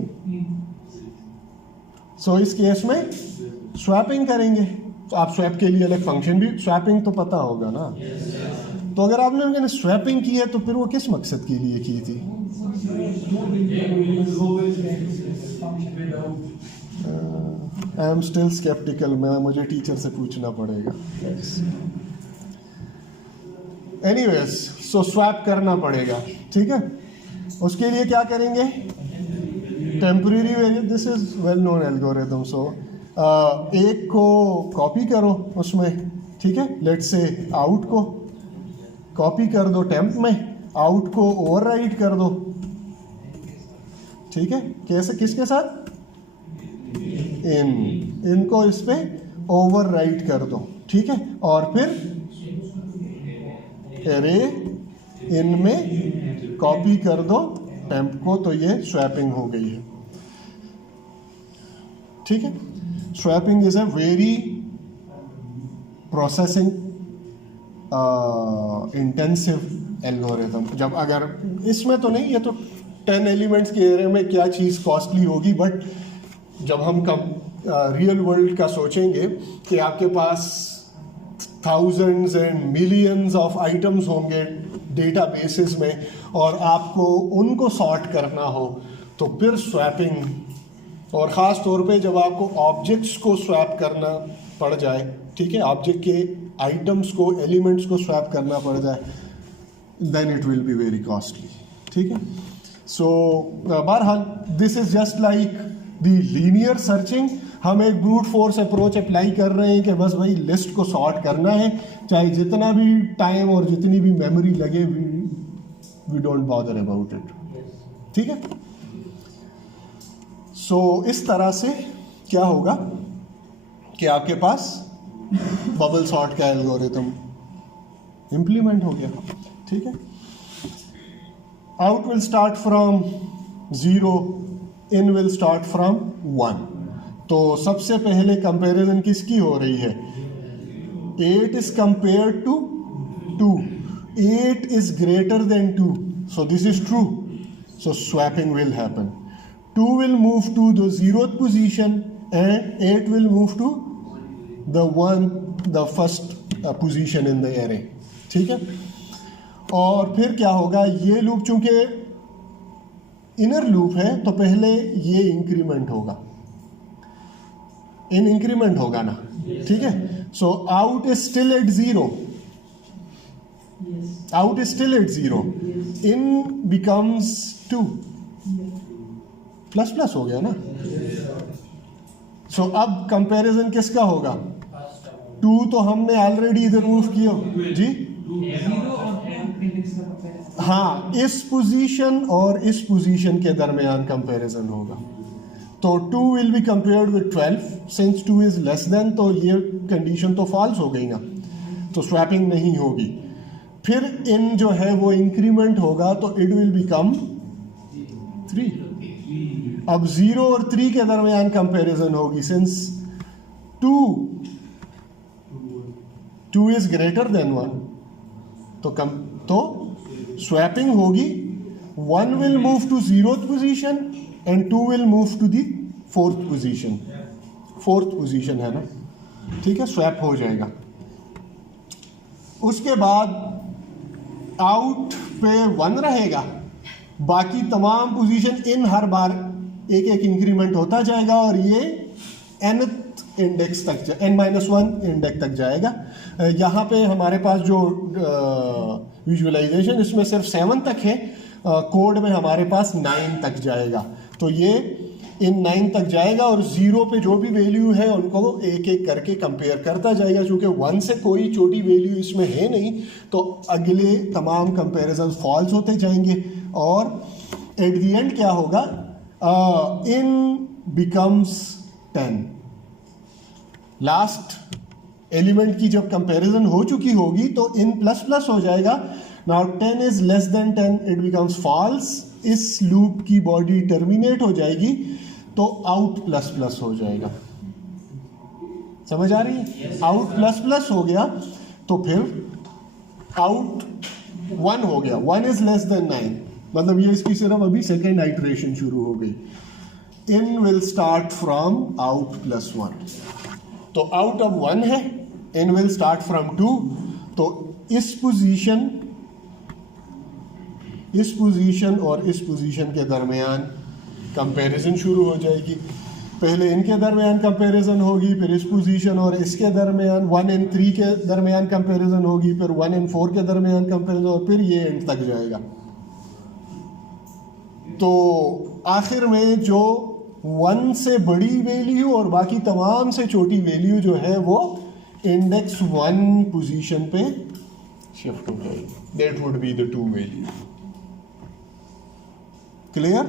so इस केस में स्वैपिंग करेंगे। तो आप स्वैप के लिए अलग फंक्शन भी, स्वैपिंग तो पता होगा ना। तो अगर आपने उन्होंने स्वैपिंग की है तो फिर वो किस मकसद के लिए की थी, आई एम स्टिल स्केप्टिकल, मुझे टीचर से पूछना पड़ेगा। एनीवेज, सो स्वैप करना पड़ेगा, ठीक है। उसके लिए क्या करेंगे, temporary variable, this is well known algorithm. So एक को कॉपी करो उसमें, ठीक है, लेट्स से आउट को कॉपी कर दो टेम्प में, आउट को ओवरराइट कर दो, ठीक है। कैसे, किसके साथ, इनको इस पे ओवरराइट कर दो, ठीक है, और फिर एरे इन में कॉपी कर दो टेम्प को, तो ये स्वैपिंग हो गई है, ठीक है। Swapping is a very processing intensive algorithm, जब अगर इसमें तो नहीं, ये तो 10 एलिमेंट्स के एरे में क्या चीज़ कॉस्टली होगी, बट जब हम रियल वर्ल्ड का सोचेंगे कि आपके पास thousands and millions of items होंगे डेटाबेसेस में और आपको उनको सॉर्ट करना हो, तो फिर स्वैपिंग, और ख़ास तौर पे जब आपको ऑब्जेक्ट्स को स्वैप करना पड़ जाए, ठीक है, ऑब्जेक्ट के आइटम्स को, एलिमेंट्स को स्वैप करना पड़ जाए, then it will be very costly, ठीक है। सो बहरहाल this is just like the linear searching. हम एक ब्रूट फोर्स अप्रोच अप्लाई कर रहे हैं कि बस भाई लिस्ट को सॉर्ट करना है, चाहे जितना भी टाइम और जितनी भी मेमोरी लगे, we don't bother about it, ठीक है। सो इस तरह से क्या होगा कि आपके पास बबल सॉर्ट का एल्गोरिथम इंप्लीमेंट हो गया, ठीक है। Out will start from 0, in will start from 1। तो सबसे पहले कंपैरिजन किसकी हो रही है? 8 is compared to 2, 8 is greater than 2, so this is true, so swapping will happen. 2 will move to the 0th position and 8 will move to the first position in the array, ठीक है। और फिर क्या होगा, ये लूप चूंकि inner loop है तो पहले ये इंक्रीमेंट होगा, इन इंक्रीमेंट होगा ना, ठीक है। So out is still at 0, out is still at 0, in becomes 2, plus plus हो गया ना। सो अब कंपैरिजन किसका होगा? 2 तो हमने ऑलरेडी इधर मूव किया जी, हाँ, इस पोजीशन और इस पोजीशन के दरमियान कंपैरिजन होगा। तो 2 will be compared with 12, since 2 is less then, तो ये कंडीशन तो फॉल्स हो गई ना, तो स्वैपिंग नहीं होगी। फिर इन जो है वो इंक्रीमेंट होगा, तो इट विल बिकम 3। अब 0 और 3 के दरमियान कंपैरिजन होगी, सिंस 2 इज ग्रेटर देन 1, तो स्वैपिंग होगी। 1 will move to 0th position and 2 will move to the 4th position, 4th position है ना, ठीक है, स्वैप हो जाएगा। उसके बाद आउट पे 1 रहेगा, बाकी तमाम पोजीशन इन हर बार एक एक इंक्रीमेंट होता जाएगा और ये nth इंडेक्स तक, n-1 इंडेक्स तक जाएगा। यहाँ पे हमारे पास जो विजुअलाइजेशन इसमें सिर्फ 7 तक है, कोड में हमारे पास 9 तक जाएगा। तो ये इन 9 तक जाएगा और 0 पे जो भी वैल्यू है उनको एक एक करके कंपेयर करता जाएगा। चूँकि 1 से कोई छोटी वैल्यू इसमें है नहीं, तो अगले तमाम कंपेरिजन फॉल्स होते जाएंगे और एट द एंड क्या होगा, इन बिकम्स 10। लास्ट एलिमेंट की जब कंपैरिजन हो चुकी होगी तो इन प्लस प्लस हो जाएगा। Now 10 is less than 10, it becomes false. इस लूप की बॉडी टर्मिनेट हो जाएगी तो आउट प्लस प्लस हो जाएगा। समझ आ रही है? आउट प्लस प्लस हो गया तो फिर आउट 1 हो गया, 1 इज लेस देन 9, मतलब ये इसकी सिर्फ अभी सेकेंड आइटरेशन शुरू हो गई। In will start from out plus 1, तो आउट अब 1 है, इन विल स्टार्ट फ्रॉम 2, तो इस पोजीशन और इस पोजीशन के दरमियान कंपैरिजन शुरू हो जाएगी। पहले इनके दरमियान कंपैरिजन होगी, फिर इस पोजीशन और इसके दरमियान 1 and 3 के दरमियान कंपैरिजन होगी, फिर 1 and 4 के दरमियान कंपैरिजन और फिर ये एंड तक जाएगा। तो आखिर में जो 1 से बड़ी वैल्यू और बाकी तमाम से छोटी वैल्यू जो है वो इंडेक्स 1 पोजीशन पे शिफ्ट हो जाएगी। That would be the 2 value. Clear?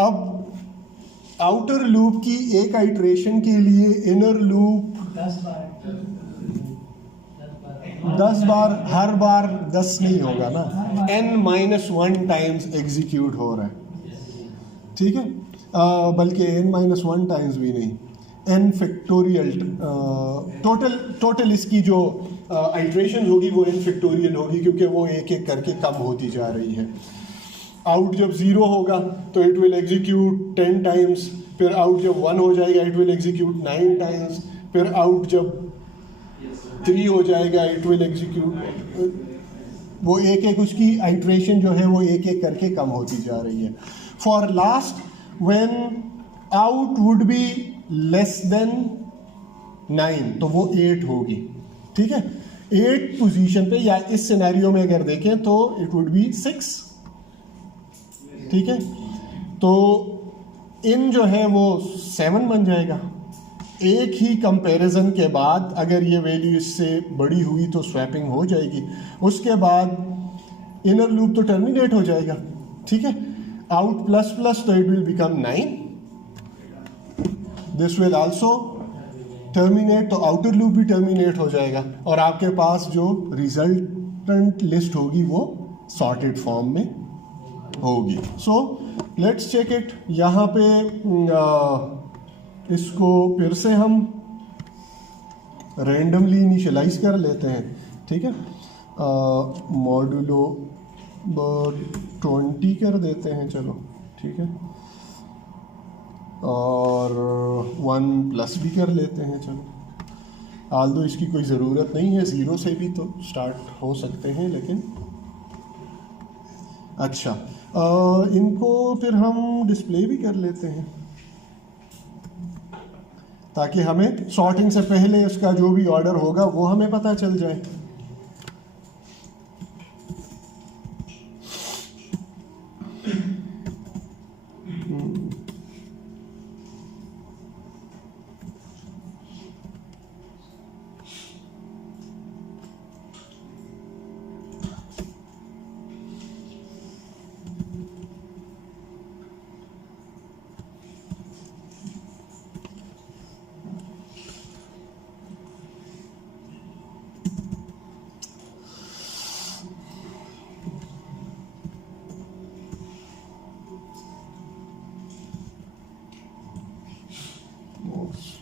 अब आउटर लूप की एक आइटरेशन के लिए इनर लूप 10 बार, हर बार 10 नहीं होगा ना, n-1 टाइम्स एग्जीक्यूट हो रहा है, ठीक है, बल्कि n-1 टाइम्स भी नहीं, n फैक्टोरियल, टोटल इसकी जो आइट्रेशन होगी वो n फैक्टोरियल होगी, क्योंकि वो एक एक करके कम होती जा रही है। आउट जब 0 होगा तो इट विल एग्जीक्यूट 10 टाइम्स, फिर आउट जब 1 हो जाएगा इट विल एग्जीक्यूट 9 टाइम्स, फिर आउट जब 3 हो जाएगा इट विल एग्जीक्यूट, वो एक एक उसकी आइट्रेशन जो है वो एक एक करके कम होती जा रही है। For last when out would be less than 9 तो वो 8 होगी, ठीक है। 8 पोजीशन पे या इस सिनेरियो में अगर देखें तो इट वुड बी 6, ठीक है। तो इन जो है वो 7 बन जाएगा। एक ही कंपैरिजन के बाद अगर ये वैल्यू इससे बड़ी हुई तो स्वैपिंग हो जाएगी, उसके बाद इनर लूप तो टर्मिनेट हो जाएगा, ठीक है। आउट प्लस प्लस तो it will become 9, this will also terminate, तो आउटर लूप भी टर्मिनेट हो जाएगा और आपके पास जो रिजल्टेंट लिस्ट होगी वो सॉर्टेड फॉर्म में होगी। So let's check it. यहाँ पे इसको फिर से हम रैंडमली इनिशियलाइज कर लेते हैं, ठीक है। मॉड्यूलो 20 कर देते हैं, चलो ठीक है, और 1 प्लस भी कर लेते हैं, चलो। आल्दो इसकी कोई ज़रूरत नहीं है, 0 से भी तो स्टार्ट हो सकते हैं, लेकिन अच्छा इनको फिर हम डिस्प्ले भी कर लेते हैं ताकि हमें सॉर्टिंग से पहले उसका जो भी ऑर्डर होगा वो हमें पता चल जाए।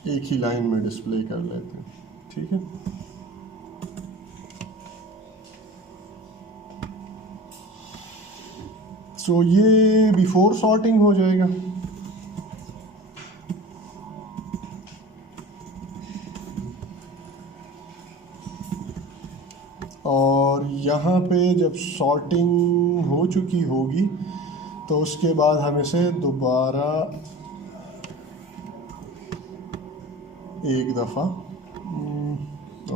एक ही लाइन में डिस्प्ले कर लेते हैं, ठीक है। सो ये बिफोर सॉर्टिंग हो जाएगा। और यहाँ पे जब सॉर्टिंग हो चुकी होगी तो उसके बाद हम इसे दोबारा एक दफ़ा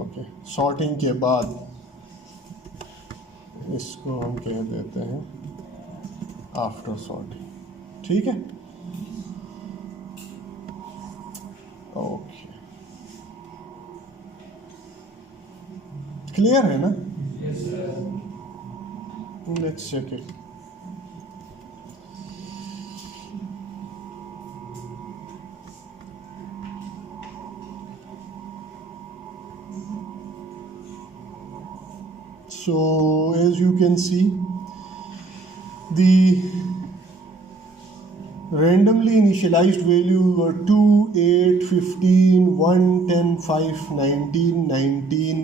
ओके सॉर्टिंग के बाद इसको हम कह देते हैं आफ्टर सॉर्टिंग, ठीक है। ओके, क्लियर है ना? Let's check it. So as you can see, the randomly initialized value were 2, 8, 15, 1, 10, 5, 19, 19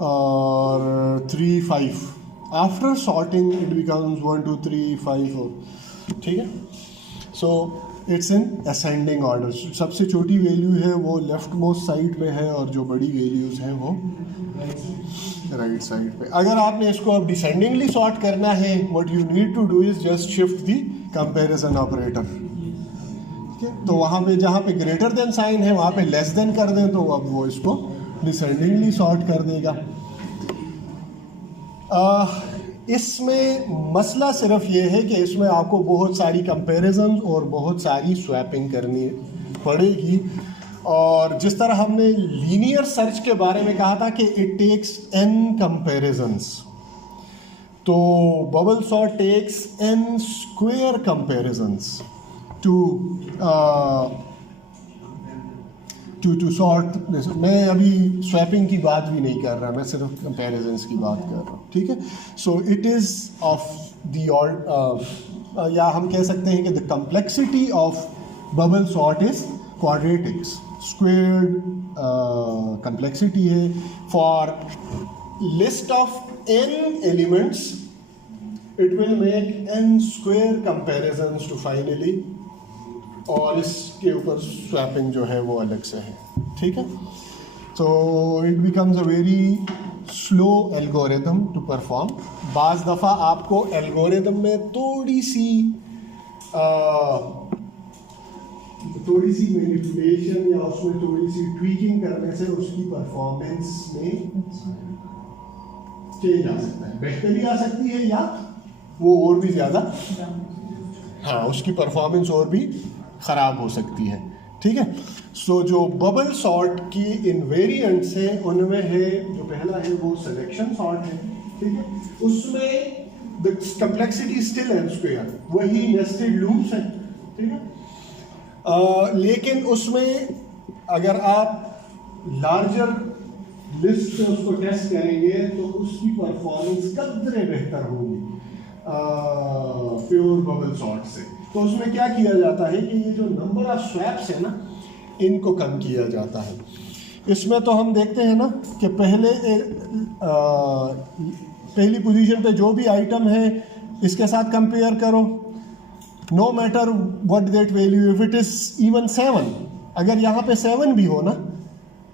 or 3, 5. After sorting it becomes 1, 2, 3, 5, 4. ठीक है? So it's in ascending order. सबसे छोटी वैल्यू है वो लेफ्ट मोस्ट साइड पे है और जो बड़ी वैल्यूज हैं वो राइट साइड पे। अगर आपने इसको अब डिसेंडिंगली सॉर्ट करना है, what you need to do is just shift the comparison operator, ठीक है। तो वहाँ पे जहाँ पे ग्रेटर देन साइन है वहाँ पे लेस देन कर दें तो अब वो इसको डिसेंडिंगली सॉर्ट कर देगा। इसमें मसला सिर्फ ये है कि इसमें आपको बहुत सारी कंपैरिजन और बहुत सारी स्वैपिंग करनी पड़ेगी। और जिस तरह हमने लीनियर सर्च के बारे में कहा था कि इट टेक्स n कंपैरिजन्स, तो bubble sort takes n square comparisons to sort. मैं अभी स्वैपिंग की बात भी नहीं कर रहा, मैं सिर्फ कंपैरिजन्स की बात कर रहा हूँ, ठीक है। So it is of the या हम कह सकते हैं कि the complexity of bubble sort is quadratics squared complexity है for list of n elements it will make n square comparisons to finally, और इसके ऊपर स्वैपिंग जो है वो अलग से है, ठीक है। So it becomes a very slow algorithm to perform. बाज़ दफ़ा आपको एल्गोरिथम में थोड़ी सी मैनिपुलेशन या उसमें थोड़ी सी ट्वीकिंग करने से उसकी परफॉर्मेंस में चेंज आ सकता है, बेहतरी आ सकती है, या वो और भी ज़्यादा, हाँ, उसकी परफॉर्मेंस और भी ख़राब हो सकती है, ठीक है। सो जो बबल सॉर्ट की इनवेरिएंट्स हैं उनमें है, जो पहला है वो सिलेक्शन सॉर्ट है, ठीक है। उसमें the complexity still n square, वही नेस्टेड लूप्स है, ठीक है। लेकिन उसमें अगर आप लार्जर लिस्ट से उसको टेस्ट करेंगे तो उसकी परफॉर्मेंस कदरे बेहतर होगी प्योर बबल सॉर्ट से। तो उसमें क्या किया जाता है कि ये जो नंबर ऑफ स्वैप्स है ना, इनको कम किया जाता है। इसमें तो हम देखते हैं ना कि पहली पोजीशन पे जो भी आइटम है इसके साथ कंपेयर करो, no matter what that value, if it is even 7, अगर यहाँ पे 7 भी हो ना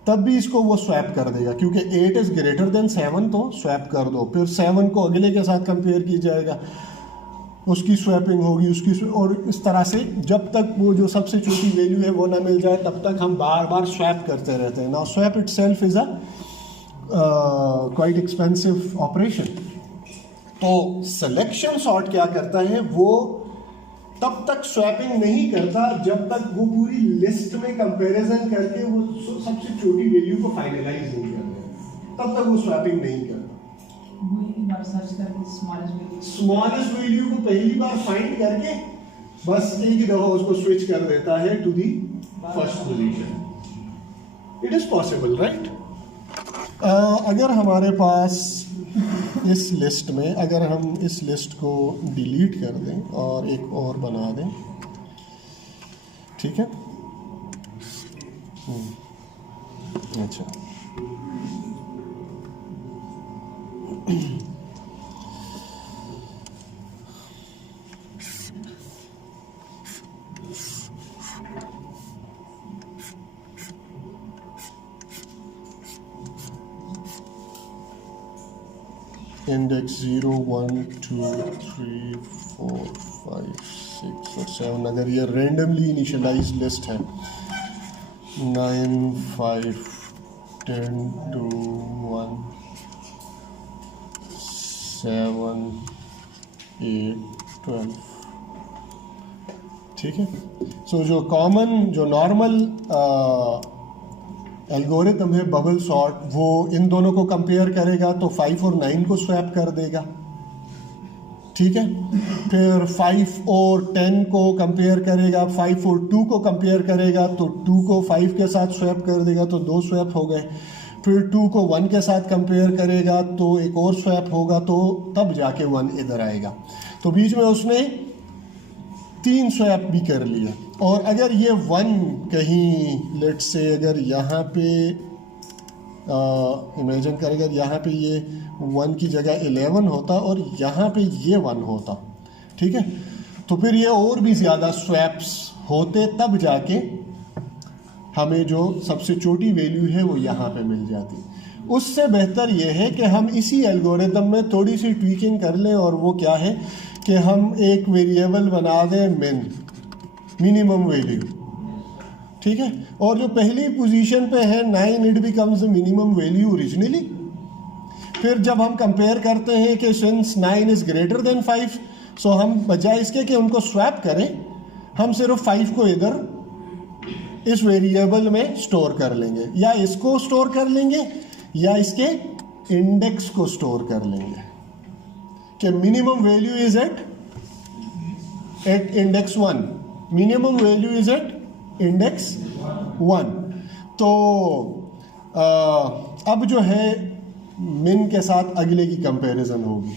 तब भी इसको वो स्वैप कर देगा, क्योंकि 8 इज ग्रेटर देन 7, तो स्वैप कर दो। फिर 7 को अगले के साथ कंपेयर की जाएगा, उसकी स्वैपिंग होगी, और इस तरह से जब तक वो जो सबसे छोटी वैल्यू है वो ना मिल जाए तब तक हम बार बार स्वैप करते रहते हैं। Now swap itself is a quite expensive operation. तो सिलेक्शन सॉर्ट क्या करता है, वो तब तक स्वैपिंग नहीं करता जब तक वो पूरी लिस्ट में कंपैरिजन करके वो सबसे छोटी वैल्यू को फाइनलाइज नहीं करता, तब तक वो स्वैपिंग नहीं करता। स्मॉलेस्ट वैल्यू को पहली बार फाइंड करके बस एक ही दफा उसको स्विच कर देता है to the first position. It is possible, right. अगर हमारे पास इस लिस्ट में, अगर हम इस लिस्ट को डिलीट कर दें और एक और बना दें, ठीक है। अच्छा, इंडेक्स 0, 1, 2, 3, 4, 5, 6 और 7, अगर ये रेंडमली इनिशियलाइज लिस्ट है, 9, 5, 10, 2, 1, 7, 8, 12, ठीक है। सो जो कॉमन, जो नॉर्मल एल्गोरिथम है बबल सॉर्ट, वो इन दोनों को कंपेयर करेगा तो 5 और 9 को स्वैप कर देगा, ठीक है। फिर 5 और 10 को कंपेयर करेगा, 5 और 2 को कंपेयर करेगा तो 2 को 5 के साथ स्वैप कर देगा, तो 2 स्वैप हो गए। फिर 2 को 1 के साथ कंपेयर करेगा तो एक और स्वैप होगा, तो तब जाके 1 इधर आएगा। तो बीच में उसने 3 स्वैप भी कर लिया। और अगर ये 1 कहीं लेट्स से अगर यहाँ पे इमेजिन करें, अगर यहाँ पे ये 1 की जगह 11 होता और यहाँ पे ये 1 होता, ठीक है, तो फिर ये और भी ज़्यादा स्वैप्स होते, तब जाके हमें जो सबसे छोटी वैल्यू है वो यहाँ पे मिल जाती। उससे बेहतर ये है कि हम इसी एल्गोरिथम में थोड़ी सी ट्वीकिंग कर लें, और वो क्या है कि हम एक वेरिएबल बना दें मिनिमम वैल्यू, ठीक है। और जो पहली पोजीशन पे है 9, it becomes the minimum value originally. फिर जब हम कंपेयर करते हैं कि सिंस 9 इज ग्रेटर देन 5, सो हम बजाय इसके कि उनको स्वैप करें, हम सिर्फ 5 को इधर इस वेरिएबल में स्टोर कर लेंगे, या इसको स्टोर कर लेंगे या इसके इंडेक्स को स्टोर कर लेंगे कि minimum value is at index 1, minimum value is at index 1। तो अब जो है मिन के साथ अगले की कंपैरिजन होगी,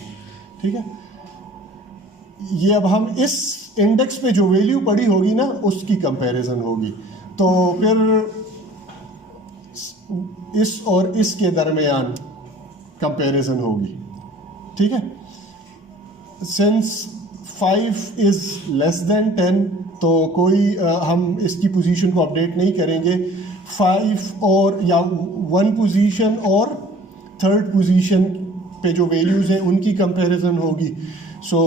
ठीक है। ये अब हम इस इंडेक्स पे जो वैल्यू पड़ी होगी ना, उसकी कंपैरिजन होगी। तो फिर इस और इसके दरमियान कंपैरिजन होगी, ठीक है। सिंस 5 इज़ लेस देन 10 तो कोई हम इसकी पोजीशन को अपडेट नहीं करेंगे। 5 और या 1 पोजीशन और 3rd पोजीशन पे जो वैल्यूज़ हैं उनकी कंपैरिजन होगी। So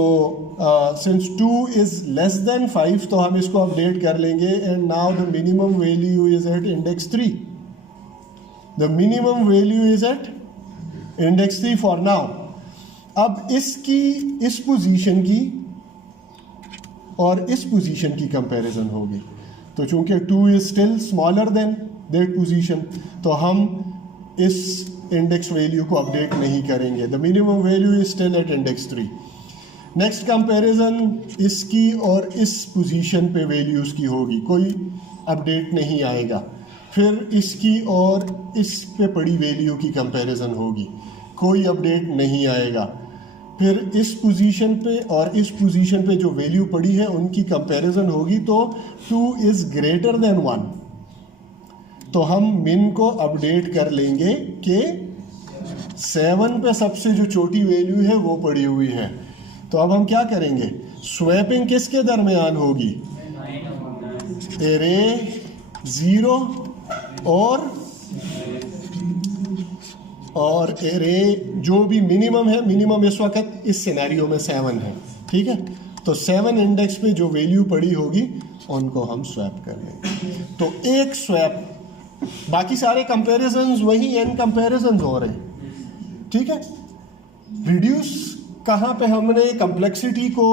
since 2 is less than 5 तो हम इसको अपडेट कर लेंगे। And now the minimum value is at index 3। The minimum value is at index 3 for now. अब इसकी इस पोजीशन की और इस पोजीशन की कंपैरिजन होगी। तो चूंकि 2 is still smaller than that position तो हम इस इंडेक्स वैल्यू को अपडेट नहीं करेंगे। The minimum value is still at index 3। Next comparison इसकी और इस पोजीशन पे वैल्यूज़ की होगी, कोई अपडेट नहीं आएगा। फिर इसकी और इस पे पड़ी वैल्यू की कंपैरिजन होगी, कोई अपडेट नहीं आएगा। फिर इस पोजीशन पे और इस पोजीशन पे जो वैल्यू पड़ी है उनकी कंपैरिजन होगी। तो 2 इज़ ग्रेटर देन 1 तो हम मिन को अपडेट कर लेंगे कि 7 पे सबसे जो छोटी वैल्यू है वो पड़ी हुई है। तो अब हम क्या करेंगे, स्वैपिंग किसके दरमियान होगी, एरे 0 और एरे जो भी मिनिमम है, मिनिमम इस वक्त इस सिनेरियो में 7 है, ठीक है। तो 7 इंडेक्स पे जो वैल्यू पड़ी होगी उनको हम स्वैप कर लेंगे। तो एक स्वैप, बाकी सारे कंपैरिजन्स वही n कंपैरिजन्स हो रहे हैं, ठीक है। रिड्यूस कहाँ पे हमने कंप्लेक्सिटी को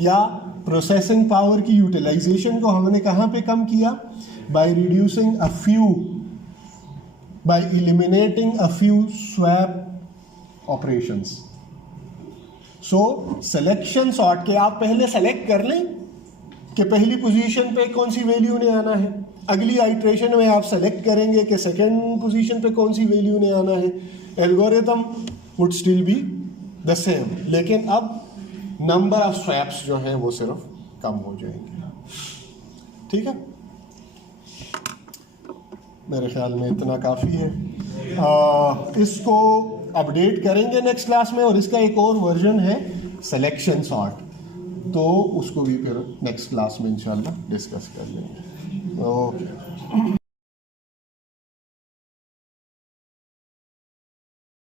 या प्रोसेसिंग पावर की यूटिलाइजेशन को हमने कहाँ पे कम किया, by reducing a few, bye eliminating a few swap operations. So selection sort के आप पहले सेलेक्ट कर लें कि पहली पोजीशन पे कौन सी वैल्यू ने आना है, अगली आइट्रेशन में आप सेलेक्ट करेंगे कि सेकेंड पोजीशन पे कौन सी वैल्यू ने आना है। Algorithm would still be the same, लेकिन अब नंबर ऑफ स्वैप्स जो हैं वो सिर्फ कम हो जाएंगे, ठीक है। मेरे ख्याल में इतना काफ़ी है। इसको अपडेट करेंगे नेक्स्ट क्लास में, और इसका एक और वर्जन है सिलेक्शन सॉर्ट, तो उसको भी फिर नेक्स्ट क्लास में इंशाल्लाह डिस्कस कर लेंगे। ओके।